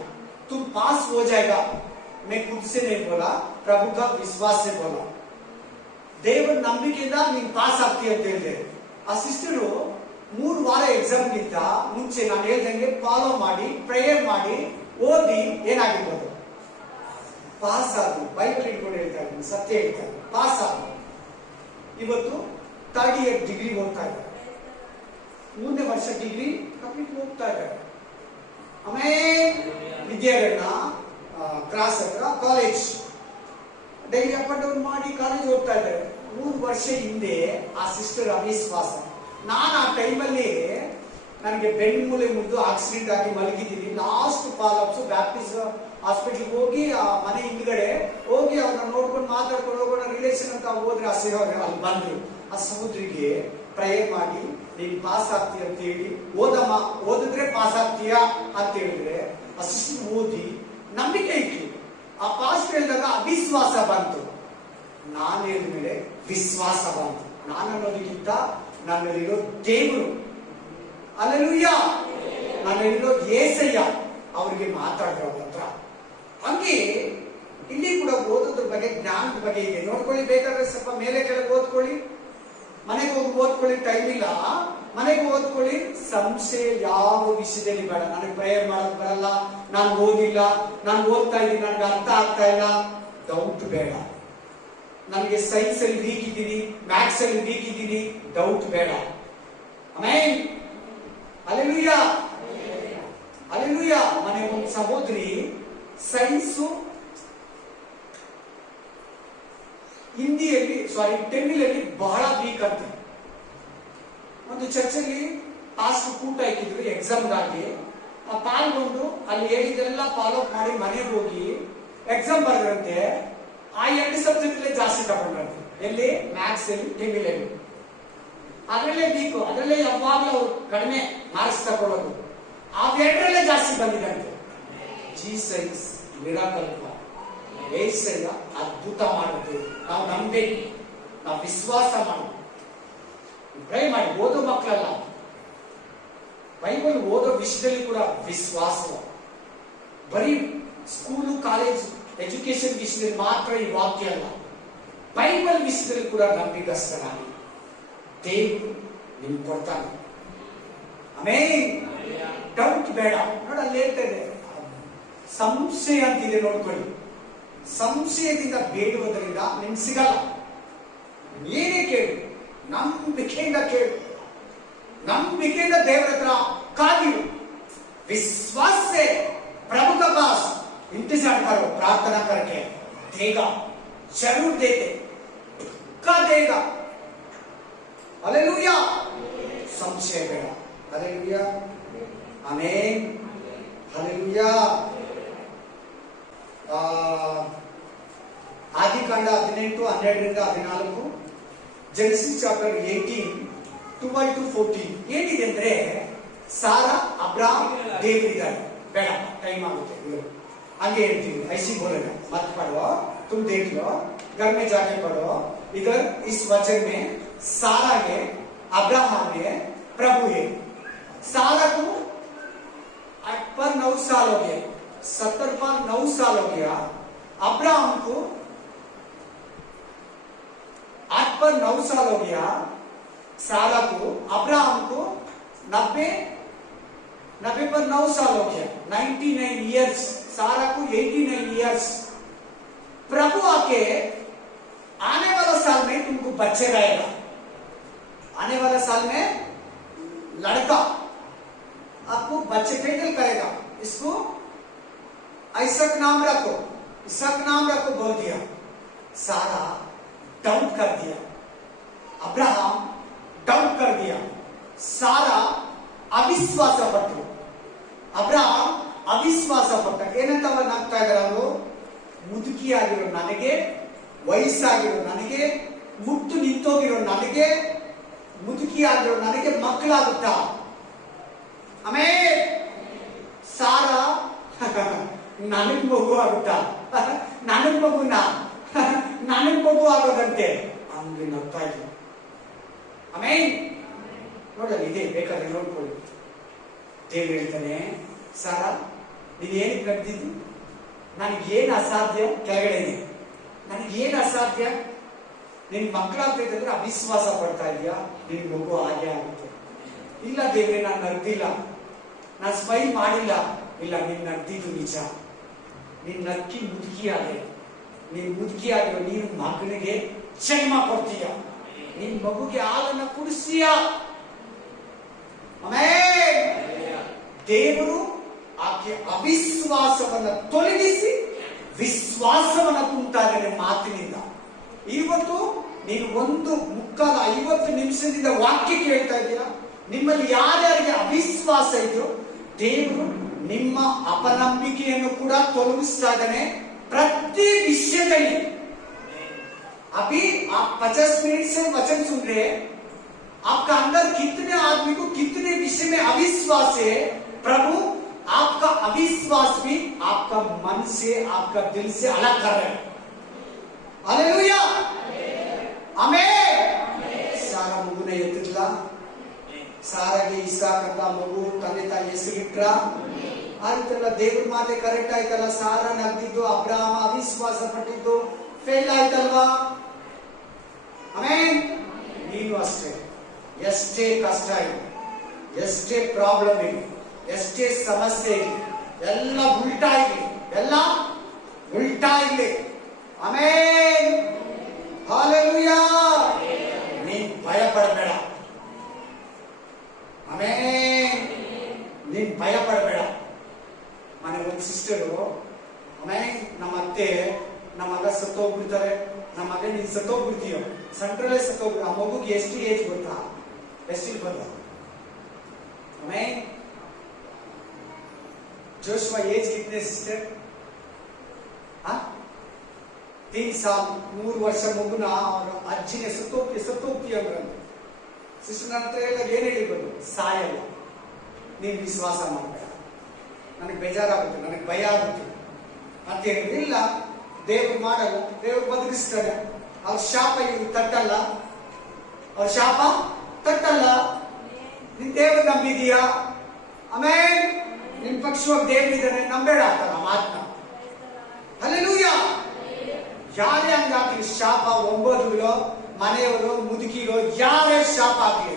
तुम पास हो जाएगा. मैं खुद से नहीं बोला, प्रभु का विश्वास से बोला. ದೇವರ ನಂಬಿಕೆಯಿಂದ ನೀನ್ ಪಾಸ್ ಆಗ್ತೀಯ ಅಂತ ಹೇಳಿದೆ. ಆ ಸಿಸ್ಟರು 3 ವಾರ ಎಕ್ಸಾಮ್ ಗಿಂತ ಮುಂಚೆ ನಾನು ಹೇಳ್ದಂಗೆ ಫಾಲೋ ಮಾಡಿ, ಪ್ರೇಯರ್ ಮಾಡಿ, ಓದಿ ಏನಾಗಿರ್ಬೋದು, ಪಾಸ್ ಆದ್ರು. ಬೈಬಲ್ ಇಟ್ಕೊಂಡು ಹೇಳ್ತಾ ಇದ್ದೀನಿ, ಸತ್ಯ ಹೇಳ್ತಾ ಇದ್ದೀನಿ, ಪಾಸ್ ಆದ್ರು. ಇವತ್ತು 3rd ಇಯರ್ ಡಿಗ್ರಿ ಓದ್ತಾ ಇದ್ದಾರೆ, 3ನೇ ವರ್ಷ ಡಿಗ್ರಿ ಕಂಪ್ಲೀಟ್ ಹೋಗ್ತಾ ಇದ್ದಾರೆ. ಆಮೇಲೆ ವಿದ್ಯಾರಣ್ಯ ಕ್ರಾಸ್ ಹತ್ರ college daily up and down ಮಾಡಿ ಕಾಲೇಜ್ ಹೋಗ್ತಾ ಇದ್ದಾರೆ. 3 ವರ್ಷ ಹಿಂದೆ ಆ ಸಿಸ್ಟರ್ ಅವಿಶ್ವಾಸ. ನಾನು ಆ ಟೈಮಲ್ಲಿ ನನಗೆ ಬೆನ್ಮೂಲೆ ಮುರಿದು ಆಕ್ಸಿಡೆಂಟ್ ಆಗಿ ಮಲಗಿದ್ದೀನಿ. ಲಾಸ್ಟ್ ಫಾಲೋಅಪ್ಸ್ ಬ್ಯಾಪ್ಟಿಸ್ಟ್ ಹಾಸ್ಪಿಟಲ್ಗೆ ಹೋಗಿ ಆ ಮನೆ ಹಿಂದ್ಗಡೆ ಹೋಗಿ ಅವ್ರನ್ನ ನೋಡ್ಕೊಂಡು ಮಾತಾಡ್ಕೊಂಡು ಹೋಗೋಣ ರಿಲೇಷನ್ ಅಂತ ಹೋದ್ರೆ ಆ ಸೇವೆ ಅಲ್ಲಿ ಬಂದ್ರು. ಆ ಸಹೋದರಿಗೆ ಪ್ರೇಯರ್ ಮಾಡಿ ನೀನ್ ಪಾಸ್ ಆಗ್ತೀಯ ಅಂತ ಹೇಳಿ, ಓದಮ್ಮ, ಓದಿದ್ರೆ ಪಾಸ್ ಆಗ್ತೀಯಾ ಅಂತ ಹೇಳಿದ್ರೆ ಆ ಸಿಸ್ಟರ್ ಓದಿ ನಂಬಿಕೆ ಇಟ್ಲು. ಆ ಪಾಸ್ಟ್ ಹೇಳಿದಾಗ ಅವಿಶ್ವಾಸ ಬಂತು, ನಾನು ಹೇಳಿದ ಮೇಲೆ ವಿಶ್ವಾಸ ಬಂತು. ನಾನು ಅನ್ನೋದಕ್ಕಿಂತ ನನ್ನಲ್ಲಿರೋ ದೇವರು, ಅಲ್ಲೆಲೂಯ್ಯ, ನನ್ನಲ್ಲಿರೋ ಏಸಯ್ಯ ಅವರಿಗೆ ಮಾತಾಡಿದ್ರು ಅವ್ರ ಹತ್ರ. ಹಂಗೆ ಇಲ್ಲಿ ಕೂಡ ಓದೋದ್ರ ಬಗ್ಗೆ, ಜ್ಞಾನದ ಬಗ್ಗೆ ಇದೆ ನೋಡ್ಕೊಳ್ಳಿ. ಬೇಕಾದ್ರೆ ಸ್ವಲ್ಪ ಮೇಲೆ ಕೆಳಗೆ ಓದ್ಕೊಳ್ಳಿ, ಮನೆಗೆ ಹೋಗಿ ಓದ್ಕೊಳ್ಳಿ, ಟೈಮ್ ಇಲ್ಲ, ಮನೆಗೆ ಓದ್ಕೊಳ್ಳಿ. ಸಂಶಯ ಯಾವ ವಿಷಯದಲ್ಲಿ ಬೇಡ. ನನಗೆ ಪ್ರೇಯರ್ ಮಾಡೋದು ಬರಲ್ಲ, ನಾನು ಓದಿಲ್ಲ, ನಾನು ಓದ್ತಾ ಇದ್ದೀನಿ, ನನಗೆ ಅರ್ಥ ಆಗ್ತಾ ಇಲ್ಲ, ಡೌಟ್ ಬೇಡ. ನನಗೆ ಸೈನ್ಸ್ ಅಲ್ಲಿ ವೀಕ್ ಇದ್ದೀನಿ, ಮ್ಯಾಥ್ಸ್ ಅಲ್ಲಿ ವೀಕ್ ಇದ್ದೀನಿ, ಡೌಟ್ ಬೇಡ. ಆಮೇನ್, ಹಲ್ಲೆಲೂಯಾ, ಹಲ್ಲೆಲೂಯಾ. ಮನೆ ಒಂದು ಸಹೋದರಿ ಸೈನ್ಸು ಹಿಂದಿಯಲ್ಲಿ ತಮಿಳಲ್ಲಿ ಬಹಳ ವೀಕ್ ಅಂತ. ಒಂದು ಚರ್ಚಲ್ಲಿ ಪಾಸ್ಟ್ ಕೂಟ ಇಟ್ಟಿದ್ರು ಎಕ್ಸಾಮ್ಗಾಗಿ. ಪಾಲ್ಗೊಂಡು ಅಲ್ಲಿ ಹೇಳಿದ್ದೆಲ್ಲ ಫಾಲೋ ಮಾಡಿ ಮನೆಗೆ ಹೋಗಿ ಎಕ್ಸಾಮ್ ಬರೆದ್ರಂತೆ. ಆ 2 ಸಬ್ಜೆಕ್ಟ್ ಜಾಸ್ತಿ ತಗೊಂಡ್ರಂತೆ. ಎಲ್ಲಿ? ಮ್ಯಾಥ್ಸ್ ಅಲ್ಲಿ, ತಮಿಳಲ್ಲಿ. ಅದರಲ್ಲೇ ವೀಕ್, ಅದರಲ್ಲೇ ಯಾವಾಗಲೂ ಅವರು ಕಡಿಮೆ ಮಾರ್ಕ್ಸ್ ತಗೊಳ್ಳೋದು. ಆ 2ರಲ್ಲೇ ಜಾಸ್ತಿ ಬಂದಿದಂತೆ. ಜೀಸಸ್ ಮಿರಾಕಲ್, ಏಸಯ್ಯ ಅದ್ಭುತ ಮಾಡುತ್ತೆ. ನಾವು ನಂಬಬೇಕು, ನಾವು ವಿಶ್ವಾಸ ಮಾಡಬೇಕು. ಪ್ರೇ ಮಾಡಿ. ಓದೋ ಮಕ್ಕಳಲ್ಲ, ಬೈಬಲ್ ಓದೋ ವಿಷಯದಲ್ಲಿ ಕೂಡ ವಿಶ್ವಾಸ. ಬರೀ ಸ್ಕೂಲು ಕಾಲೇಜ್ ಎಜುಕೇಶನ್ ವಿಷಯದಲ್ಲಿ ಮಾತ್ರ ಈ ವಾಕ್ಯ ಅಲ್ಲ, ಬೈಬಲ್ ವಿಷಯದಲ್ಲಿ ಕೂಡ ನಂಬಿಕಸ್ಥರಾಗಿ ದೇವರು ನಿಮ್ಗೆ ಕೊಡ್ತಾನೆ. ಆಮೇನ್, ಡೌಟ್ ಬೇಡ. ನೋಡಿ ಅಲ್ಲಿ ಹೇಳ್ತಾ ಇದೆ, ಸಂಶಯ ಅಂತಿದೆ ನೋಡ್ಕೊಳ್ಳಿ. ಸಂಶಯದಿಂದ ಬೇಡುವುದರಿಂದ ನಿಮ್ಗೆ ಸಿಗಲ್ಲ. ಏನೇ ಕೇಳು, ನಂಬಿಕೆಯಿಂದ ಕೇಳು, ನಂಬಿಕೆಯಿಂದ ದೇವರ ಹತ್ರ ಕಾದಿರು. विश्वास से प्रभु के पास इंतजार करो, प्रार्थना करके देगा, जरूर देते, पक्का देगा. हालेलुया. संशय बेड़ा. हालेलुया, आमीन, हालेलुया. ಆದಿಕಾಂಡ 18, 12ರಿಂದ 14, ಜೆನೆಸಿಸ್ ಚಾಪ್ಟರ್ 18, 12 to 14 ಏನಿದೆ ಅಂದ್ರೆ, ಸಾರಾ, ಅಬ್ರಾಮ್, ದೇವರಿದ್ದಾರೆ. ಬೇಡ, ಟೈಮ್ ಆಗುತ್ತೆ, ಹಂಗೆ ಹೇಳ್ತೀವಿ. ऐसी बोलेगा, मत पढ़ो, तुम देख लो, घर में जाके पढ़ो. इधर इस वचन में सारा है, अब्राहम है, प्रभु है. सारा को 8 पर 9 साल हो गए, 70 पर 9 साल हो गया. अब्राहम को 8 पर 9 साल हो गया. सारा को, अब्राहम को 90 पर 9 साल हो गया, 99 इयर्स. सारा को 89 इयर्स. प्रभु आके आने वाला साल में तुमको बच्चे रहेगा. आने वाला साल में लड़का आपको बच्चे पैदा करेगा. इसको इसक नाम रखो, इसक नाम रखो बोल दिया. सारा डाउट कर दिया, अब्राहम डाउट कर दिया, सारा ಅವಿಶ್ವಾಸ ಪಟ್ಟರು. ಅಬ್ರಹಾಂ ಅವಿಶ್ವಾಸ ಪಟ್ಟ. ಏನಂತ ಆಗ್ತಾ ಇದ್ದಾರೆ ಅವರು? ಮುದುಕಿಯಾಗಿರೋ ನನಗೆ, ವಯಸ್ಸಾಗಿರೋ ನನಗೆ, ಮುಟ್ಟು ನಿಂತೋಗಿರೋ ನನಗೆ, ಮುದುಕಿಯಾಗಿರೋ ನನಗೆ ಮಕ್ಕಳಾಗುತ್ತಾ? ಆಮೇಲೆ ಸಾರಾ ನನಗ್ ಮಗು ಆಗುತ್ತಾ? ನನಗ್ ಮಗುನ ನನಗ್ ಮಗು ಆಗೋದಂತೆ ಹಂಗೆ ನಗ್ತಾ ಇದ್ರು. ಆಮೇಲೆ ನೋಡಲ್ಲ, ಇದೆ ಬೇಕಾದ್ರೆ ನೋಡ್ಕೊಳ್ಳಿ. ದೇವ್ರು ಹೇಳ್ತಾನೆ, ಸಾರಾ ನೀನೇನಕ್ಕೆ ನಡೆದಿದ್ದು? ನನಗೇನು ಅಸಾಧ್ಯ? ಕೆಳಗಡೆ ಇದೆ, ನನಗೇನು ಅಸಾಧ್ಯ? ನಿನ್ ಮಕ್ಕಳಾಗ್ಬೇಕಂದ್ರೆ ಅವಿಶ್ವಾಸ ಪಡ್ತಾ ಇದೆಯಾ? ನಿನ್ ಮಗು ಹಾಗೆ ಆಗುತ್ತೆ. ಇಲ್ಲ ದೇವ್ರೆ, ನಾನು ನಗ್ದಿಲ್ಲ, ನಾನು ಸ್ಮೈಲ್ ಮಾಡಿಲ್ಲ. ಇಲ್ಲ, ನೀನ್ ನಗ್ದಿದ್ದು ನಿಜ. ನೀನ್ ನಕ್ಕಿ ಮುದುಕಿ ಆದೆ. ನೀನ್ ಮುದುಕಿ ಆಗಿರೋ ನೀನು ಮಗನಿಗೆ ಜನ್ಮ ಕೊಡ್ತೀಯ, ನಿನ್ ಮಗುಗೆ ಹಾಲನ್ನ ಕುಡಿಸ್ತೀಯ. ಆಮೇಲೆ ದೇವರು ಆಕೆ ಅವಿಶ್ವಾಸವನ್ನ ತೊಲಗಿಸಿ ವಿಶ್ವಾಸವನ್ನ ತುಂಬ್ತಾ ಇದ್ದಾನೆ ಮಾತಿನಿಂದ. ಇವತ್ತು ನೀನು 1:45 ನಿಮಿಷದಿಂದ ವಾಕ್ಯ ಕೇಳ್ತಾ ಇದೀಯ. ನಿಮ್ಮಲ್ಲಿ ಯಾರ್ಯಾರಿಗೆ ಅವಿಶ್ವಾಸ ಇದೆಯೋ ದೇವರು ನಿಮ್ಮ ಅಪನಂಬಿಕೆಯನ್ನು ಕೂಡ ತೊಲಗಿಸ್ತಾ ಇದ್ದಾನೆ प्रति विषयದಲ್ಲಿ. अभी आप 50 मिनट से वचन सुन रहे हैं, आपका अंदर कितने आदमी को कितने विषय में अविश्वास है, प्रभु आपका अविश्वास भी आपका मन से, आपका दिल से अलग कर रहे हैं. हालेलुया, आमेन. सारा ಮಗುನ ಎತ್ತಿದ್ಲ, ಸಾರಾಗೆ ಇಸಾಕ್ ಅಂತ ಮಗು ತಂದೆ ತಾಯಿ ಹೆಸರಿಟ್ರ. ಆಯ್ತಲ್ಲ, ದೇವ್ರ ಮಾತೆ ಕರೆಕ್ಟ್ ಆಯ್ತಲ್ಲ. ಸಾರ ನಗ್ದಿದ್ದು, ಅಬ್ರಾಹಮ ಅವಿಶ್ವಾಸ ಪಟ್ಟಿದ್ದು ಫೇಲ್ ಆಯ್ತಲ್ವಾ? ಆಮೇನ್. ನೀನು ಅಷ್ಟೇ, ಎಷ್ಟೇ ಕಷ್ಟ ಇದೆ, ಎಷ್ಟೇ ಪ್ರಾಬ್ಲಮ್ ಇದೆ, ಎಷ್ಟೇ ಸಮಸ್ಯೆ ಇದೆ, ಎಲ್ಲ ಉಲ್ಟಾ ಇದೆ, ಎಲ್ಲ ಉಲ್ಟಾ ಇದೆ. ಆಮೇನ್, ಹಾಲೆಲೂಯಾ. ನೀನ್ ಭಯ ಪಡಬೇಡ. ಆಮೇನ್, ನೀನ್ ಭಯ ಪಡಬೇಡ. ಮನೆ ಒಂದು ಸಿಸ್ಟರು, ಆಮೇಲೆ ನಮ್ಮ ಅತ್ತೆ, ನಮ್ಮ ಮಗ ಸತ್ತೋಗ್ಬಿಡ್ತಾರೆ, ನಮ್ಮ ಮಗ ನೀನ್ ಸತ್ತೋಗ್ಬಿಡ್ತೀಯೋ, ಸೆಂಟ್ರಲ್ಲೇ ಸತ್ತೋಗ್ಬಿಡ. ಆ ಮಗುಗೆ ಎಷ್ಟು ಏಜ್ ಗೊತ್ತಾ? ಎಷ್ಟಿರ್ಬೋದು? ಆಮೇಲೆ जोशुआ एज कितने सिस्टर? 3 साल 3 ವರ್ಷ ಮಗುನ ಅವರ ಅಜ್ಜಿಗೆ ಸತ್ತೋಗ್ತಿ ಅಂದ್ರಂತೆ. ಸಿಸ್ಟರ್ ನನ್ನ ಹತ್ರ ಎಲ್ಲ ಏನ್ ಹೇಳಿರ್ಬೋದು? ಸಾಯಲ್ಲ, ನೀನ್ ವಿಶ್ವಾಸ ಮಾಡಬೇಡ, ನನಗೆ ಬೇಜಾರಾಗುತ್ತೆ, ನನಗೆ ಭಯ ಆಗುತ್ತೆ ಅಂತ ಹೇಳಿಲ್ಲ. ದೇವ್ರು ಮಾಡಲ್ಲ, ದೇವ್ರು ಬದುಕಿಸ್ತಾನೆ. ಅವ್ರ ಶಾಪ ಇವ್ರು ತಟ್ಟಲ್ಲ, ಅವ್ರ ಶಾಪ ತಟ್ಟಲ್ಲ. ನಿನ್ ದೇವ್ರು ನಂಬಿದೀಯಾ? ಆಮೇಲೆ ನಿನ್ ಪಕ್ಷವಾಗಿ ದೇವರಿದ್ದಾನೆ, ನಂಬೇಡ ಆಗ್ತಾರ ಮಾತನ್ನ. ಹಲ್ಲೆಲೂಯಾ. ಯಾರೇ ಹಂಗಾಗ್ಲಿ ಶಾಪ, ಒಂಬದುಗಳೋ ಮನೆಯವರು ಮುದುಕಿರೋ ಯಾರೇ ಶಾಪ ಆಗ್ಲಿ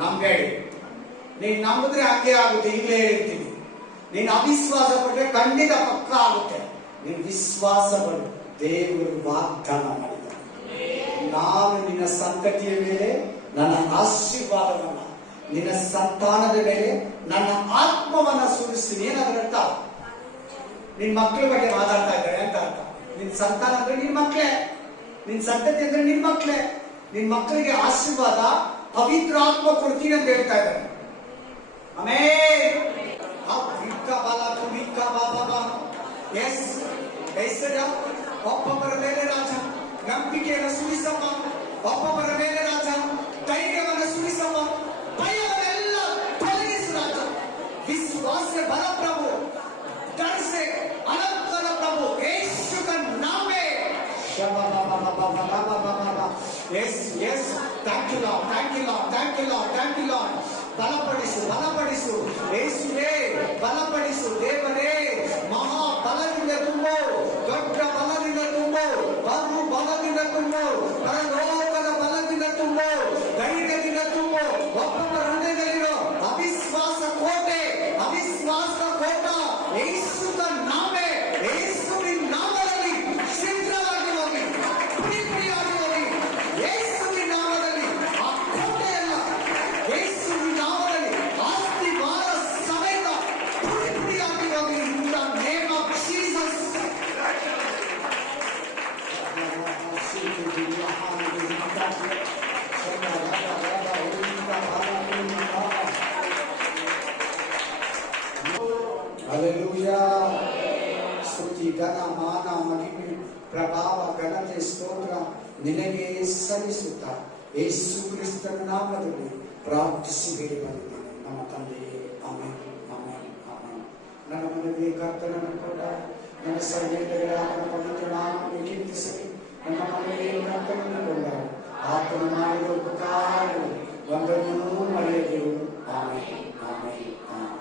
ನಂಬೇಡಿ. ನೀನ್ ನಂಬಿದ್ರೆ ಹಂಗೆ ಆಗುತ್ತೆ. ಈಗಲೇ ಹೇಳ್ತೀನಿ, ನೀನ್ ಅವಿಶ್ವಾಸ ಪಟ್ರೆ ಖಂಡಿತ ಪಕ್ಕ ಆಗುತ್ತೆ. ನೀನ್ ವಿಶ್ವಾಸ ಪಡು. ದೇವರು ವಾಗ್ದಾನ ಮಾಡಿದ, ನಾನು ನಿನ್ನ ಸಂತತಿಯ ಮೇಲೆ ನನ್ನ ಆಶೀರ್ವಾದವನ್ನ, ನಿನ್ನ ಸಂತಾನದ ಮೇಲೆ ನನ್ನ ಆತ್ಮವನ್ನ ಸುರಿಸ್ತೀನಿ. ಏನಾದ್ರೆ ಅರ್ಥ? ನಿನ್ ಮಕ್ಕಳ ಬಗ್ಗೆ ಮಾತಾಡ್ತಾ ಇದ್ದಾರೆ ಅಂತ ಅರ್ಥ. ನಿನ್ ಸಂತಾನ ಅಂದ್ರೆ ನಿನ್ ಮಕ್ಕಳೇ, ನಿನ್ ಸಂತತಿ ಅಂದ್ರೆ ನಿನ್ ಮಕ್ಕಳೇ. ನಿನ್ ಮಕ್ಕಳಿಗೆ ಆಶೀರ್ವಾದ, ಪವಿತ್ರ ಆತ್ಮ ಕೊಡ್ತೀನಿ ಅಂತ ಹೇಳ್ತಾ ಇದ್ದಾರೆ. ಆಮೇಲೆ ಒಬ್ಬೊಬ್ಬರ ಮೇಲೆ ರಾಜ ನಂಬಿಕೆಯನ್ನು ಸುರಿಸಮ್ಮ, ಒಬ್ಬೊಬ್ಬರ ಮೇಲೆ ರಾಜ ಧೈರ್ಯವನ್ನು ಸುರಿಸಮ್ಮ, ಭಯವನ್ನೆಲ್ಲ ತೊಲಗಿಸು ರಾಜ. ವಿಶ್ವಾಸ ಬಲ ಪ್ರಭು, डर से अलग कर प्रभु यीशु का नाम है. Yes, yes. Thank you Lord, thank you Lord, thank you Lord, thank you Lord. ಬಲಪಡಿಸು, ಬಲಪಡಿಸು ಯೇಸುವೇ, ಬಲಪಡಿಸು ದೇವರೇ. ಮಹಾ ಬಲದಿಂದ ತುಂಬು, ದೊಡ್ಡ ಬಲದಿಂದ ತುಂಬು, ಬಹು ಬಲದಿಂದ ತುಂಬು, ಪರಲೋಕದ ಬಲದಿಂದ ತುಂಬು, ಧೈರ್ಯದಿಂದ ತುಂಬು. ಒಬ್ಬೊಬ್ಬರ ಹೃದಯದಲ್ಲಿರೋ ಅವಿಶ್ವಾಸ ಕೋಟೆ, ಅವಿಶ್ವಾಸ ಕೋಟ ಯೇಸುವಿನ ನಾಮ, ಯೇಸುವಿನ ನಾಮದಲ್ಲಿ ಶೀಘ್ರವಾಗಿ ಹೋಗಿ, ಪುಡಿಪುಡಿಯಾಗಿ ಹೋಗಿ. ಯೇಸುವಿನ ನಾಮದಲ್ಲಿ ಆ ಕೋಟೆಯಲ್ಲ, ಯೇಸುವಿನ ನಾಮದಲ್ಲಿ ಆಸ್ತಿ ಭಾರ ಸಮೇತ ಪುಡಿಪುಡಿ ಘನ ಮಾನ ಮಹಿಮೆ ಪ್ರಭಾವ ಘನತೆ ಸ್ತೋತ್ರ ನಿನಗೆ ಸಲ್ಲಿಸುತ್ತ ಯೇಸು ಕ್ರಿಸ್ತನ ನಾಮದಲ್ಲಿ ಪ್ರಾರ್ಥಿಸಿ ಬೇಡಿ ಬಂದಿದ್ದೇನೆ ನಮ್ಮ ತಂದೆಯೇ. Amen, amen, amen. ನನ್ನ ಮನವಿ ಕರ್ತನನ್ನು ಕೊಡ ನನ್ನ ಸರ್ವೇಂದ್ರಗಳ ಪವಿತ್ರ ನಾಮವನ್ನು ಕೀರ್ತಿಸಲಿ. ನನ್ನ ಮನೆಯಲ್ಲಿ ಕರ್ತನನ್ನು ಕೊಂಡ ಆತನು ಮಾಡಿದ ಉಪಕಾರಗಳು ಒಂದನ್ನೂ ಮರೆಯದಿರು. Amen, amen, amen.